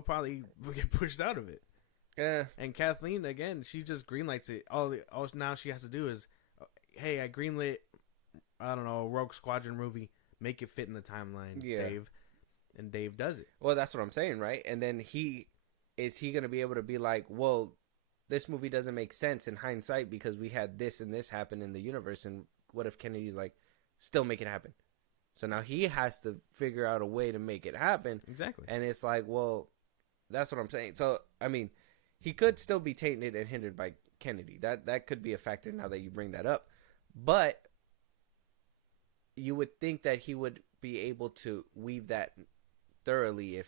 probably get pushed out of it. Yeah. And Kathleen, again, she just greenlights it. All now she has to do is, hey, I greenlit, I don't know, a Rogue Squadron movie. Make it fit in the timeline, Dave. and Dave does it. Well, that's what I'm saying, right? And then is he going to be able to be like, well, this movie doesn't make sense in hindsight because we had this and this happen in the universe, and what if Kennedy's like, still make it happen? So now he has to figure out a way to make it happen. Exactly. And it's like, well, that's what I'm saying. So, I mean, he could still be tainted and hindered by Kennedy. That could be a factor now that you bring that up. But you would think that he would be able to weave that thoroughly if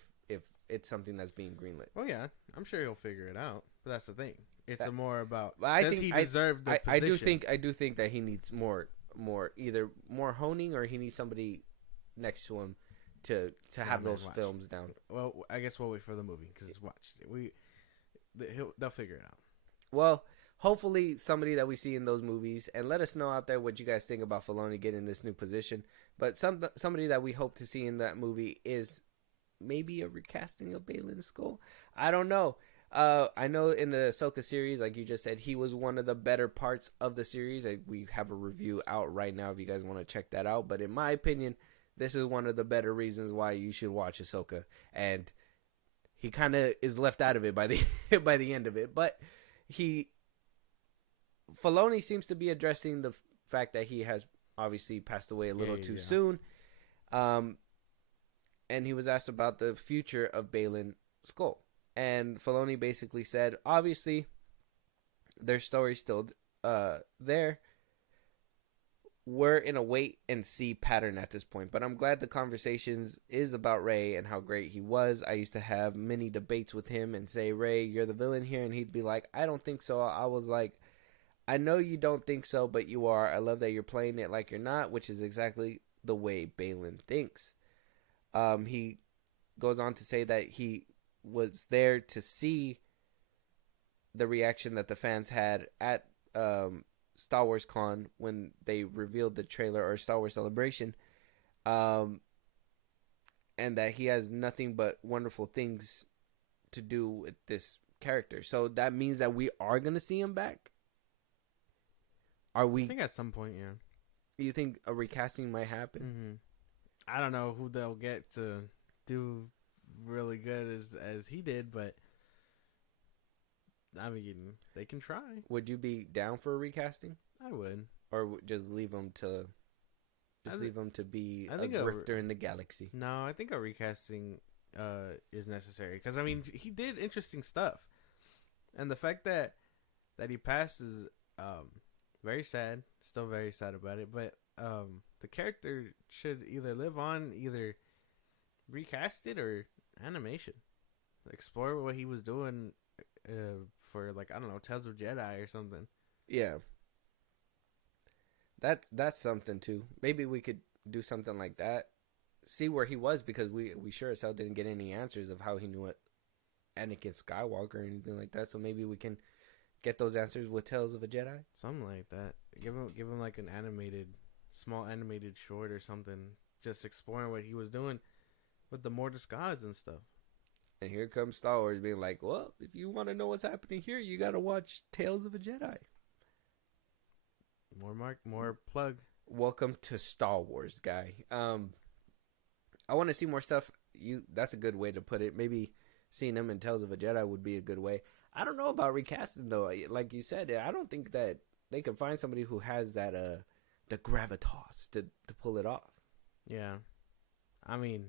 it's something that's being greenlit. Oh yeah, I'm sure he'll figure it out. But that's the thing. It's more about I does think he deserve the position? I do think that he needs more either more honing, or he needs somebody next to him to have those films down. Well, I guess we'll wait for the movie because they'll figure it out. Well, hopefully somebody that we see in those movies, and let us know out there what you guys think about Filoni getting this new position. But somebody that we hope to see in that movie is maybe a recasting of Baylan Skoll. I don't know. I know in the Ahsoka series, like you just said, he was one of the better parts of the series. We have a review out right now if you guys want to check that out. But in my opinion, this is one of the better reasons why you should watch Ahsoka. And he kind of is left out of it by the by the end of it. But Filoni seems to be addressing the fact that he has obviously passed away a little too soon. And he was asked about the future of Baylan Skoll. And Filoni basically said, obviously, their story's still there. We're in a wait and see pattern at this point. But I'm glad the conversations is about Ray and how great he was. I used to have many debates with him and say, Ray, you're the villain here. And he'd be like, I don't think so. I was like, I know you don't think so, but you are. I love that you're playing it like you're not, which is exactly the way Baylan thinks. He goes on to say that he was there to see the reaction that the fans had at Star Wars Con when they revealed the trailer, or Star Wars Celebration, and that he has nothing but wonderful things to do with this character. So that means that we are going to see him back? Are we? I think at some point, yeah. You think a recasting might happen? Mm-hmm. I don't know who they'll get to do really good as he did, but I mean, they can try. Would you be down for a recasting? I would. Or just leave him to be a grifter in the galaxy? No, I think a recasting is necessary, because I mean, he did interesting stuff, and the fact that he passed is very sad. Still very sad about it, but the character should either live on, either recast it, or animation. Explore what he was doing for, like, I don't know, Tales of Jedi or something. Yeah. That's something too. Maybe we could do something like that. See where he was, because we sure as hell didn't get any answers of how he knew it, Anakin Skywalker or anything like that. So maybe we can get those answers with Tales of a Jedi. Something like that. Give him like an small animated short or something, just exploring what he was doing with the Mortis gods and stuff. And here comes Star Wars being like, well, if you want to know what's happening here, you got to watch Tales of a Jedi. More plug. Welcome to Star Wars, guy. I want to see more stuff. That's a good way to put it. Maybe seeing him in Tales of a Jedi would be a good way. I don't know about recasting, though. Like you said, I don't think that they can find somebody who has that the gravitas to pull it off. Yeah, I mean,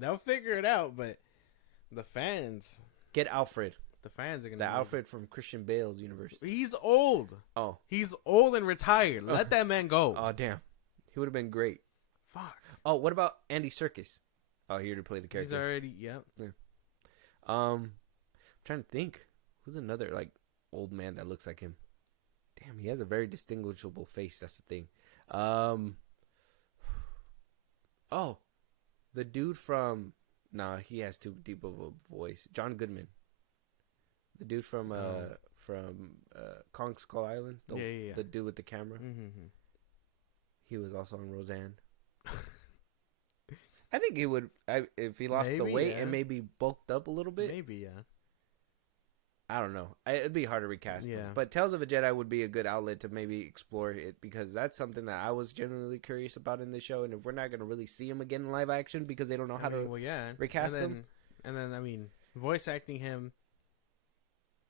they'll figure it out, but the fans get Alfred. The fans are gonna. The Alfred from Christian Bale's universe. He's old. Oh, he's old and retired. Let that man go. Oh, damn, he would have been great. Fuck. Oh, what about Andy Serkis? Oh, here to play the character. He's already. Yep. Yeah. I'm trying to think. Who's another like old man that looks like him? Damn, he has a very distinguishable face. That's the thing. Oh, the dude from. Nah, he has too deep of a voice. John Goodman. The dude from Kong Skull Island. The dude with the camera. Mm-hmm. He was also on Roseanne. I think he would, if he lost the weight and maybe bulked up a little bit. Maybe, yeah. I don't know. It'd be hard to recast Yeah. them. But Tales of a Jedi would be a good outlet to maybe explore it, because that's something that I was genuinely curious about in this show. And if we're not going to really see him again in live action because they don't know how to recast him. And then, I mean, voice acting him,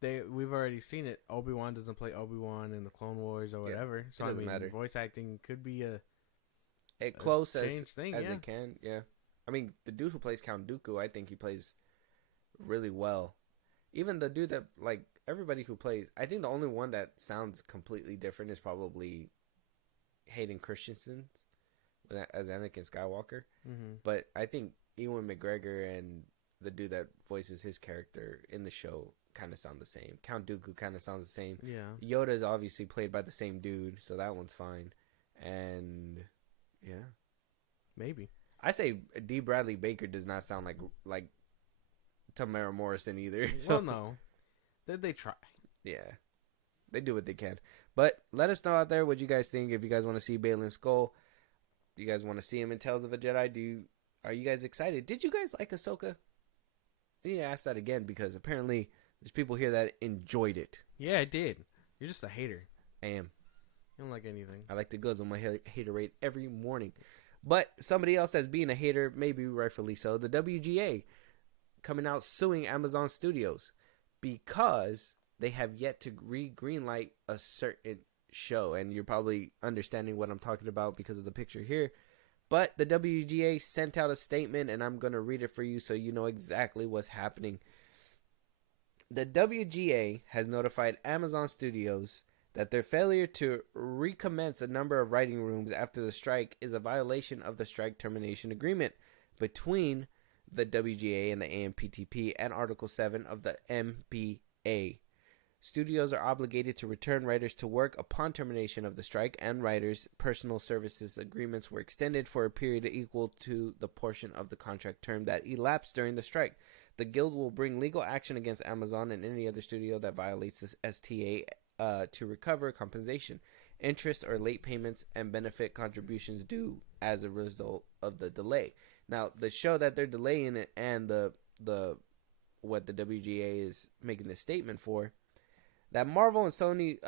we've already seen it. Obi-Wan doesn't play Obi-Wan in the Clone Wars or whatever. So, I mean, matter. Voice acting could be a close as thing, it can. Yeah. I mean, the dude who plays Count Dooku, I think he plays really well. Even the dude that, like, everybody who plays, I think the only one that sounds completely different is probably Hayden Christensen as Anakin Skywalker. Mm-hmm. But I think Ewan McGregor and the dude that voices his character in the show kind of sound the same. Count Dooku kind of sounds the same. Yeah. Yoda is obviously played by the same dude, so that one's fine. And, yeah. Maybe. I say D. Bradley Baker does not sound like Tamara Morrison either. Well, no. They try. Yeah. They do what they can. But let us know out there what you guys think. If you guys want to see Baylan Skoll, you guys want to see him in Tales of a Jedi, are you guys excited? Did you guys like Ahsoka? I need to ask that again, because apparently there's people here that enjoyed it. Yeah, I did. You're just a hater. I am. You don't like anything. I like to guzzle my hater rate every morning. But somebody else that's being a hater, maybe rightfully so, the WGA coming out suing Amazon Studios because they have yet to greenlight a certain show. And you're probably understanding what I'm talking about because of the picture here. But the WGA sent out a statement, and I'm going to read it for you so you know exactly what's happening. The WGA has notified Amazon Studios that their failure to recommence a number of writing rooms after the strike is a violation of the strike termination agreement between the WGA and the AMPTP and Article 7 of the MPA. Studios are obligated to return writers to work upon termination of the strike, and writers' personal services agreements were extended for a period equal to the portion of the contract term that elapsed during the strike. The Guild will bring legal action against Amazon and any other studio that violates this STA to recover compensation, interest, or late payments and benefit contributions due as a result of the delay. Now, the show that they're delaying it and the what the WGA is making this statement for, that Marvel and Sony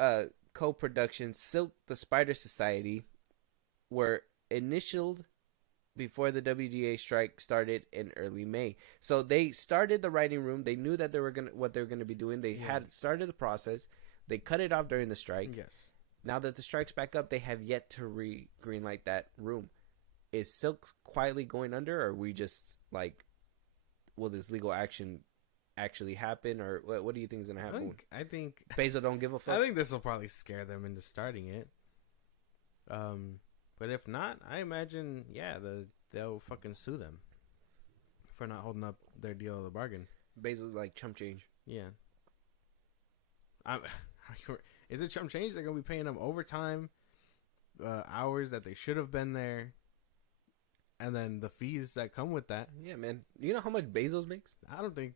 co-production Silk the Spider Society were initialed before the WGA strike started in early May. So they started the writing room. They knew that what they were gonna be doing. They had started the process. They cut it off during the strike. Yes. Now that the strike's back up, they have yet to greenlight that room. Is Silk quietly going under, or are we just like, will this legal action actually happen, or what do you think is going to happen? I think Basil don't give a fuck. I think this will probably scare them into starting it. But if not, I imagine they'll fucking sue them for not holding up their deal of the bargain. Basil's like chump change. Yeah. Is it chump change? They're gonna be paying them overtime, hours that they should have been there, and then the fees that come with that. Yeah, man. You know how much Bezos makes? I don't think.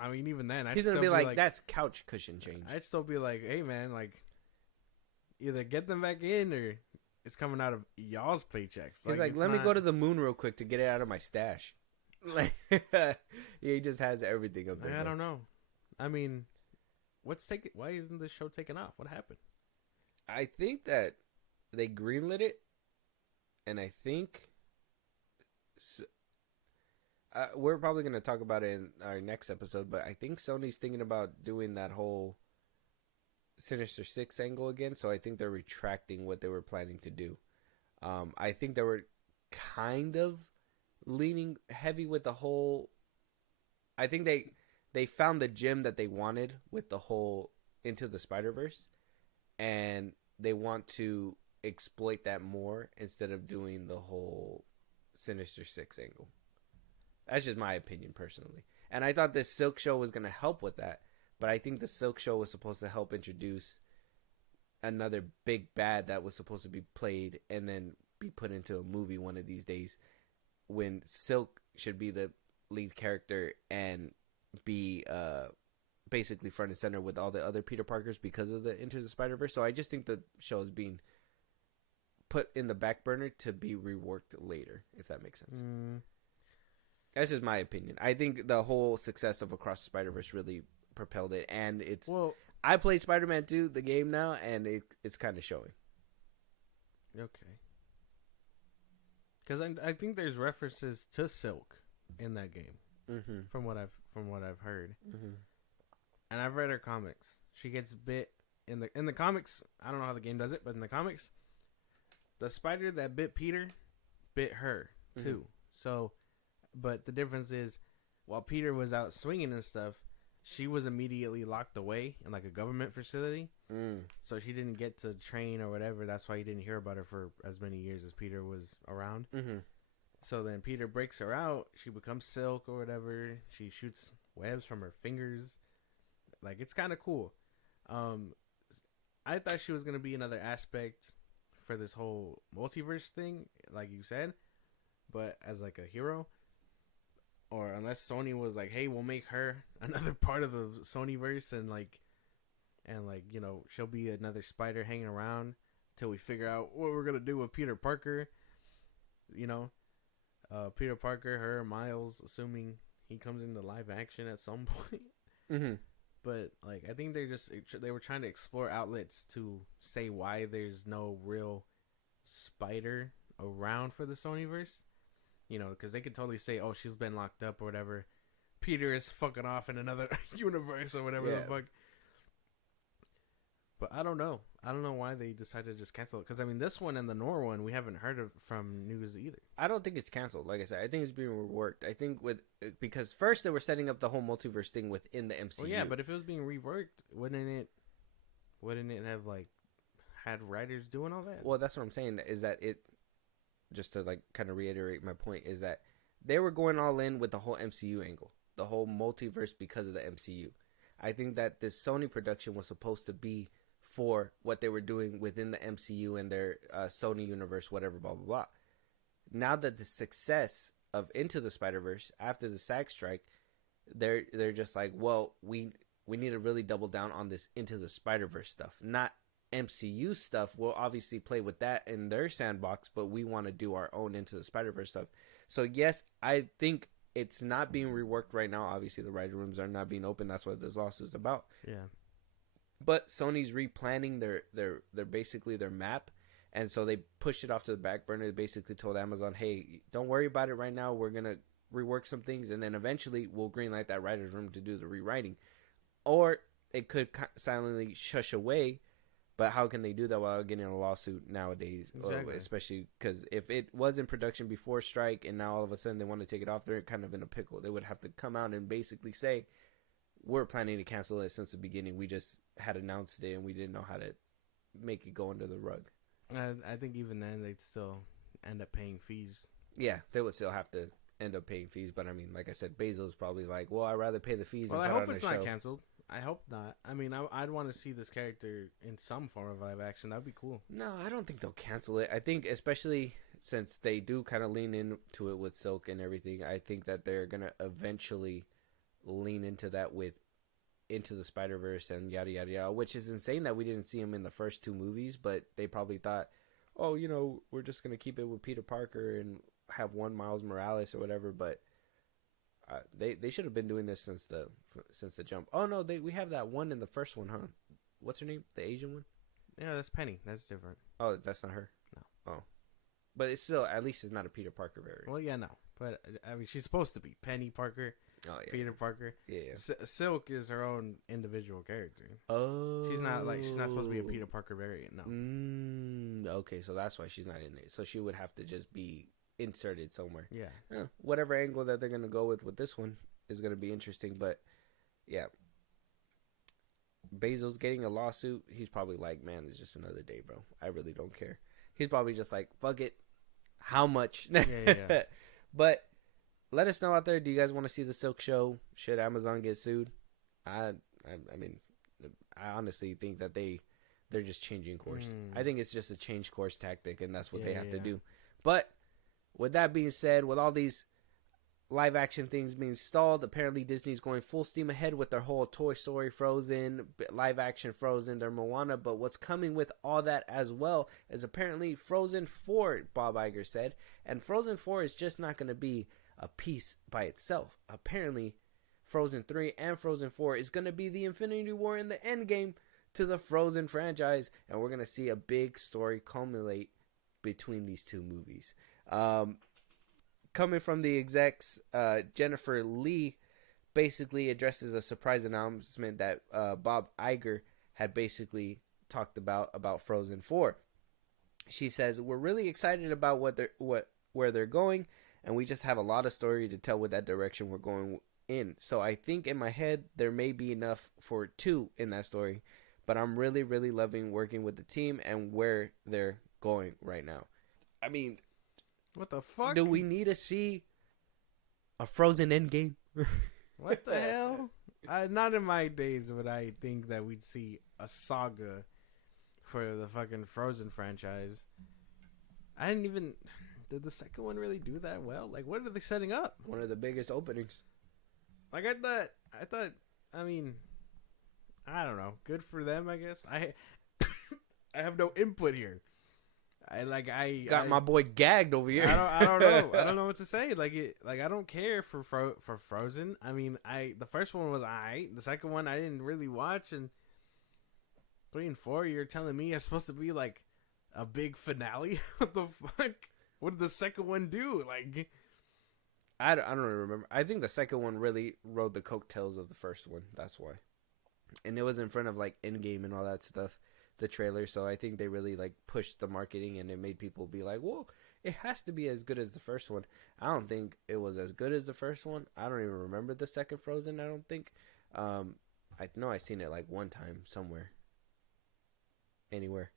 I mean, even then, he's gonna be like, that's couch cushion change. I'd still be like, hey, man, like, either get them back in or it's coming out of y'all's paychecks. He's like, let me go to the moon real quick to get it out of my stash. Like, he just has everything up there. I don't know. I mean, why isn't this show taking off? What happened? I think that they greenlit it, and I think we're probably going to talk about it in our next episode, but I think Sony's thinking about doing that whole Sinister Six angle again, so I think they're retracting what they were planning to do. I think they were kind of leaning heavy with the whole... I think they found the gem that they wanted with the whole Into the Spider-Verse, and they want to exploit that more instead of doing the whole Sinister Six angle. That's just my opinion personally. And I thought this Silk show was going to help with that, but I think the Silk show was supposed to help introduce another big bad that was supposed to be played and then be put into a movie one of these days, when Silk should be the lead character and be basically front and center with all the other Peter Parkers because of the Into the Spider-Verse. So I just think the show is being put in the back burner to be reworked later, if that makes sense. That's just my opinion. I think the whole success of Across the Spider-Verse really propelled it, and it's. Well, I play Spider-Man 2, the game now, and it's kind of showing. okay. Because I think there's references to Silk in that game, Mm-hmm. from what I've heard, Mm-hmm. and I've read her comics. She gets bit in the comics. I don't know how the game does it, but in the comics, the spider that bit Peter bit her too. Mm-hmm. So, but the difference is, while Peter was out swinging and stuff, she was immediately locked away in like a government facility. Mm. So she didn't get to train or whatever. That's why you didn't hear about her for as many years as Peter was around. Mm-hmm. So then Peter breaks her out. She becomes Silk or whatever. She shoots webs from her fingers. Like, it's kind of cool. I thought she was going to be another aspect for this whole multiverse thing, like you said. But as like a hero. Or unless Sony was like, hey, we'll make her another part of the Sonyverse, and you know, she'll be another spider hanging around till we figure out what we're gonna do with Peter Parker. You know, Peter Parker, her, Miles, assuming he comes into live action at some point. Mm-hmm. But like, I think they were trying to explore outlets to say why there's no real spider around for the Sonyverse. You know, because they could totally say, oh, she's been locked up or whatever. Peter is fucking off in another universe or whatever the fuck. But I don't know. I don't know why they decided to just cancel it. Because, I mean, this one and the Nor one, we haven't heard of from news either. I don't think it's canceled. Like I said, I think it's being reworked. I think because first they were setting up the whole multiverse thing within the MCU. Well, yeah, but if it was being reworked, wouldn't it have, like, had writers doing all that? Well, that's what I'm saying, is that it... Just to like kind of reiterate my point, is that they were going all in with the whole MCU angle, the whole multiverse, because of the MCU. I think that this Sony production was supposed to be for what they were doing within the MCU and their Sony universe, whatever, blah blah blah. Now that the success of Into the Spider-Verse after the SAG strike, they're just like, well, we need to really double down on this Into the Spider-Verse stuff, not MCU stuff. We'll obviously play with that in their sandbox, but we want to do our own Into the Spider-Verse stuff. So yes, I think it's not being reworked right now. Obviously the writing rooms are not being open. That's what this lawsuit is about. Yeah. But Sony's replanning their basically their map, and so they pushed it off to the back burner. They basically told Amazon, hey, don't worry about it right now. We're gonna rework some things, and then eventually we'll greenlight that writer's room to do the rewriting. Or it could silently shush away. But how can they do that without getting a lawsuit nowadays? Exactly. Especially because if it was in production before strike and now all of a sudden they want to take it off, they're kind of in a pickle. They would have to come out and basically say, we're planning to cancel it since the beginning. We just had announced it and we didn't know how to make it go under the rug. I think even then they'd still end up paying fees. Yeah, they would still have to end up paying fees. But I mean, like I said, Bezos probably like, well, I'd rather pay the fees. Well, and I put hope on it's a not show. canceled. I hope not. I mean, I'd want to see this character in some form of live action. That'd be cool. No, I don't think they'll cancel it. I think, especially since they do kind of lean into it with Silk and everything, I think that they're going to eventually lean into that with Into the Spider-Verse and yada, yada, yada, which is insane that we didn't see him in the first two movies, but they probably thought, oh, you know, we're just going to keep it with Peter Parker and have one Miles Morales or whatever, but they should have been doing this since the jump. Oh no, we have that one in the first one, huh? What's her name? The Asian one? Yeah, that's Penny. That's different. Oh, that's not her. No. Oh, but it's still, at least it's not a Peter Parker variant. Well, yeah, no, but I mean, she's supposed to be Penny Parker. Oh yeah, Peter Parker. Yeah. Silk is her own individual character. Oh, She's not supposed to be a Peter Parker variant. No. Okay, so that's why she's not in it. So she would have to just be inserted somewhere. Yeah. Whatever angle that they're gonna go with this one is gonna be interesting. But yeah, Bezos getting a lawsuit. He's probably like, man, it's just another day, bro. I really don't care. He's probably just like, fuck it. How much? Yeah. But let us know out there. Do you guys want to see the Silk show? Should Amazon get sued? I mean, I honestly think that they're just changing course. I think it's just a change course tactic, and that's what they have to do. But with that being said, with all these live action things being stalled, apparently Disney's going full steam ahead with their whole Toy Story Frozen, live action Frozen, their Moana. But what's coming with all that as well is apparently Frozen 4, Bob Iger said. And Frozen 4 is just not going to be a piece by itself. Apparently, Frozen 3 and Frozen 4 is going to be the Infinity War in the end game to the Frozen franchise, and we're going to see a big story culminate between these two movies. Coming from the execs, Jennifer Lee basically addresses a surprise announcement that Bob Iger had basically talked about Frozen 4. She says, "We're really excited about where they're going, and we just have a lot of story to tell with that direction we're going in. So I think in my head there may be enough for 2 in that story, but I'm really, really loving working with the team and where they're going right now." I mean, what the fuck? do we need to see a Frozen Endgame? What the hell? Not in my days would I think that we'd see a saga for the fucking Frozen franchise. I didn't even... Did the second one really do that well? Like, what are they setting up? One of the biggest openings. Like, I thought, I mean, I don't know. Good for them, I guess. I have no input here. I my boy gagged over here. I don't know. I don't know what to say. I don't care for Frozen. I mean, the first one was alright. The second one I didn't really watch, and 3 and 4, you're telling me it's supposed to be like a big finale? What the fuck? What did the second one do? Like, I don't remember. I think the second one really rode the coattails of the first one. That's why. And it was in front of like Endgame and all that stuff, the trailer. So I think they really like pushed the marketing, and it made people be like, "Whoa, it has to be as good as the first one." I don't think it was as good as the first one. I don't even remember the second Frozen. I don't think. I know I seen it like one time somewhere. Anywhere.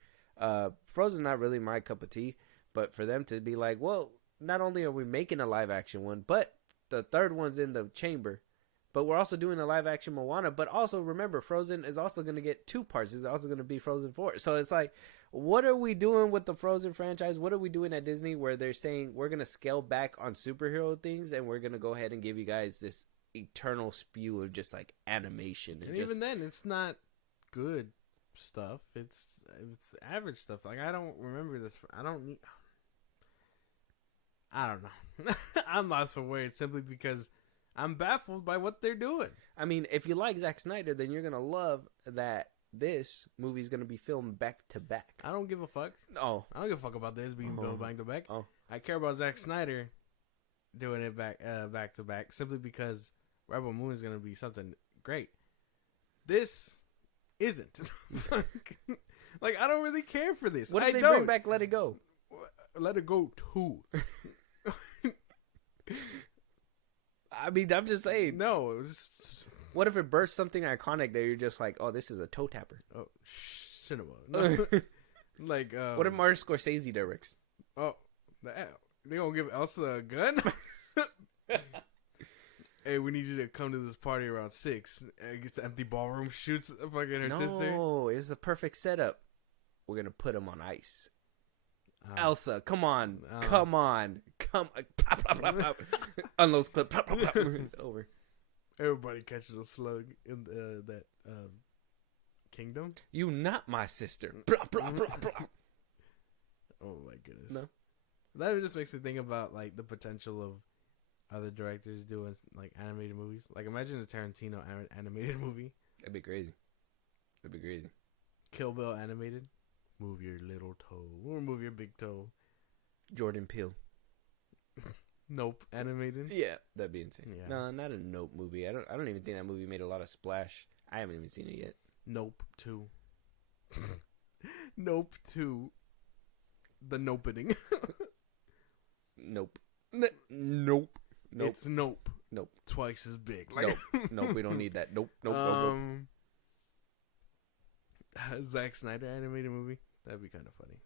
Frozen's not really my cup of tea, but for them to be like, well, not only are we making a live action one, but the third one's in the chamber, but we're also doing a live action Moana. But also remember, Frozen is also going to get 2 parts. It's also going to be Frozen 4. So it's like, what are we doing with the Frozen franchise? What are we doing at Disney where they're saying we're going to scale back on superhero things, and we're going to go ahead and give you guys this eternal spew of just like animation? And even then, it's not good stuff. It's average stuff. Like, I don't remember this. I don't know. I'm lost for words simply because I'm baffled by what they're doing. I mean, if you like Zack Snyder, then you're gonna love that this movie's gonna be filmed back to back. I don't give a fuck. Oh, I don't give a fuck about this being built back to back. Oh, I care about Zack Snyder doing it back to back simply because Rebel Moon is gonna be something great. This isn't. Like, I don't really care for this. What if they bring back Let It Go? Let It Go 2. I mean, I'm just saying. No, it was just... What if it bursts something iconic that you're just like, oh, this is a toe tapper? Oh, cinema. No. Like, what if Martin Scorsese directs? Oh, they gonna give Elsa a gun? Hey, we need you to come to this party around 6. Gets the empty ballroom, shoots fucking her sister. No, it's a perfect setup. We're gonna put him on ice. Elsa, come on. Unloads clip. It's over. Everybody catches a slug in that kingdom. You not my sister. Blah, blah, blah, blah. Oh my goodness. No. That just makes me think about like the potential of other directors doing like animated movies. Like, imagine a Tarantino animated movie. That'd be crazy. Kill Bill animated. Move your little toe. Or move your big toe. Jordan Peele. Nope. Animated. Yeah, that'd be insane. Yeah. No, not a Nope movie. I don't even think that movie made a lot of splash. I haven't even seen it yet. Nope 2. Nope 2. The nopening. Nope. Nope. It's Nope. Nope. Twice as big. Like, Nope. We don't need that. Nope. Zack Snyder animated movie. That'd be kind of funny.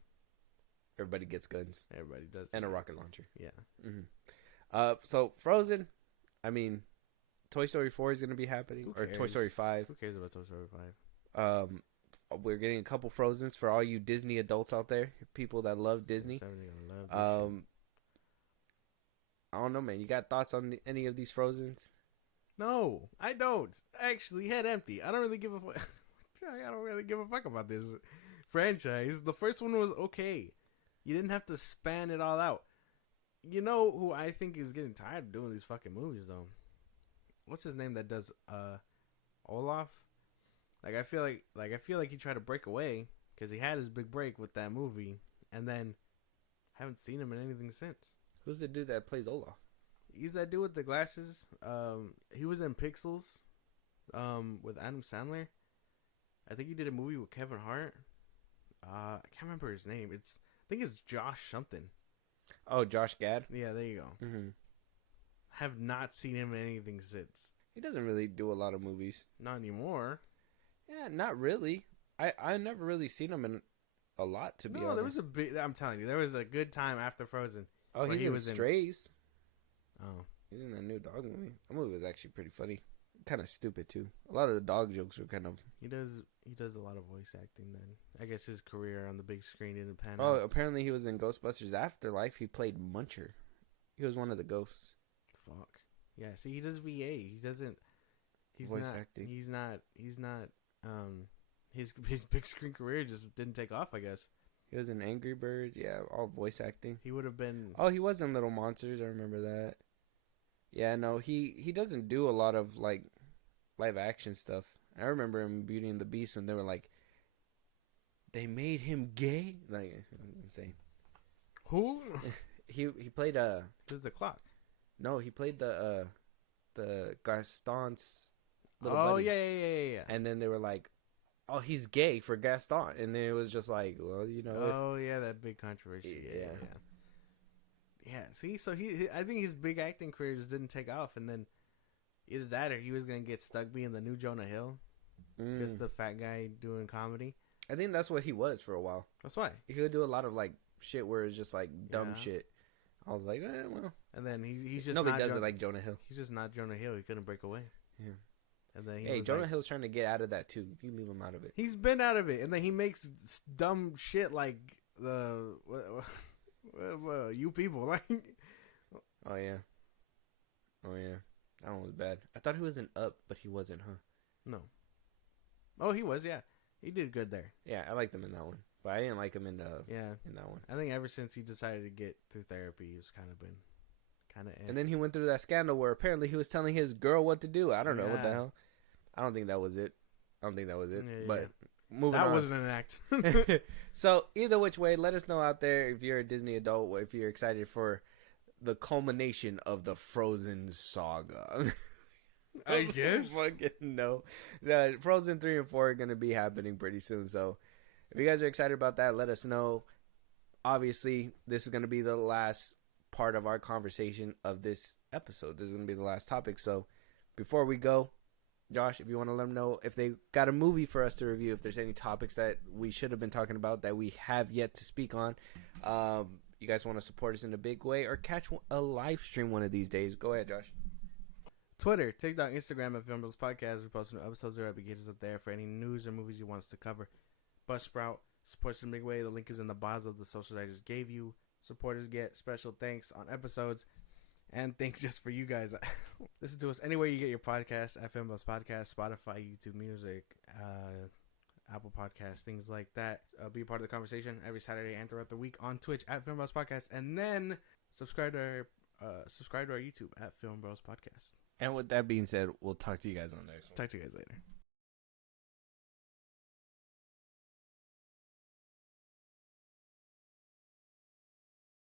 Everybody gets guns. Everybody does. And a rocket launcher. Yeah. Mm-hmm. So Frozen. I mean, Toy Story 4 is going to be happening, or Toy Story 5. Who cares about Toy Story 5? We're getting a couple Frozens for all you Disney adults out there, people that love Disney. I don't know, man. You got thoughts on any of these Frozens? No, I don't. Actually, head empty. I don't really give a fuck. I don't really give a fuck about this franchise. The first one was okay. You didn't have to span it all out. You know who I think is getting tired of doing these fucking movies, though? what's his name that does Olaf? Like I feel like he tried to break away because he had his big break with that movie, and then haven't seen him in anything since. Who's the dude that plays Olaf? He's that dude with the glasses. He was in Pixels, with Adam Sandler. I think he did a movie with Kevin Hart. I can't remember his name. I think it's Josh something. Oh, Josh Gad. Yeah, there you go. Mm-hmm. Have not seen him in anything since. He doesn't really do a lot of movies. Not anymore. Yeah, not really. I never really seen him in a lot, to be honest. There was a big. I'm telling you, there was a good time after Frozen. Oh, he was in Strays. Oh, he's in that new dog movie. That movie was actually pretty funny. Kind of stupid too. A lot of the dog jokes were kind of. He does a lot of voice acting. Then I guess his career on the big screen didn't pan Oh, out. apparently he was in Ghostbusters Afterlife. He played Muncher. He was one of the ghosts. Fuck. Yeah. See, he does VA. He doesn't. He's Voice not acting. He's not. His big screen career just didn't take off. I guess He was in Angry Birds. Yeah, all voice acting. he would have been. Oh, he was in Little Monsters. I remember that. Yeah, no, he doesn't do a lot of like live action stuff. I remember him in Beauty and the Beast, and they were like, they made him gay. Like, it was insane. Who? He played This is the clock. no, he played the Gaston's little Oh buddy. yeah. And then they were like, oh, he's gay for Gaston, and then it was just like, well, you know. Oh yeah, that big controversy. Yeah. See, so I think his big acting career just didn't take off, and then either that or he was gonna get stuck being the new Jonah Hill, just the fat guy doing comedy. I think that's what he was for a while. That's why He would do a lot of like shit where it's just like dumb Yeah. shit. I was like, well, And then he's just nobody not does it like Jonah Hill. he's just not Jonah Hill. He couldn't break away. Yeah. And then Hey, Jonah Hill's trying to get out of that too. You leave him out of it. He's been out of it, and then he makes dumb shit like you people like. Oh yeah. That one was bad. I thought he was in Up, but he wasn't, huh? No. Oh, he was. Yeah, he did good there. Yeah, I liked him in that one, but I didn't like him in that one. I think ever since he decided to get through therapy, he's kind of been And then he went through that scandal where apparently he was telling his girl what to do. I don't know what the hell. I don't think that was it. But moving on. That wasn't an act. So either which way, let us know out there if you're a Disney adult, or if you're excited for the culmination of the Frozen saga. I guess. Fucking no. The Frozen 3 and 4 are going to be happening pretty soon. So if you guys are excited about that, let us know. Obviously, this is going to be the last part of our conversation of this episode. This is going to be the last topic. So before we go, Josh, if you want to let them know if they got a movie for us to review, if there's any topics that we should have been talking about that we have yet to speak on, you guys want to support us in a big way or catch a live stream one of these days, go ahead, Josh. Twitter, TikTok, Instagram at FilmBros Podcast. We post new episodes or episodes up there for any news or movies you want us to cover. Buzzsprout, support us in a big way. The link is in the bios of the socials I just gave you. Supporters get special thanks on episodes. And thanks just for you guys. Listen to us anywhere you get your podcasts, at FilmBros Podcast, Spotify, YouTube Music, Apple Podcasts, things like that. Be a part of the conversation every Saturday and throughout the week on Twitch at FilmBros Podcast. And then subscribe to our YouTube at FilmBros Podcast. And with that being said, we'll talk to you guys on the next one. Talk to you guys later.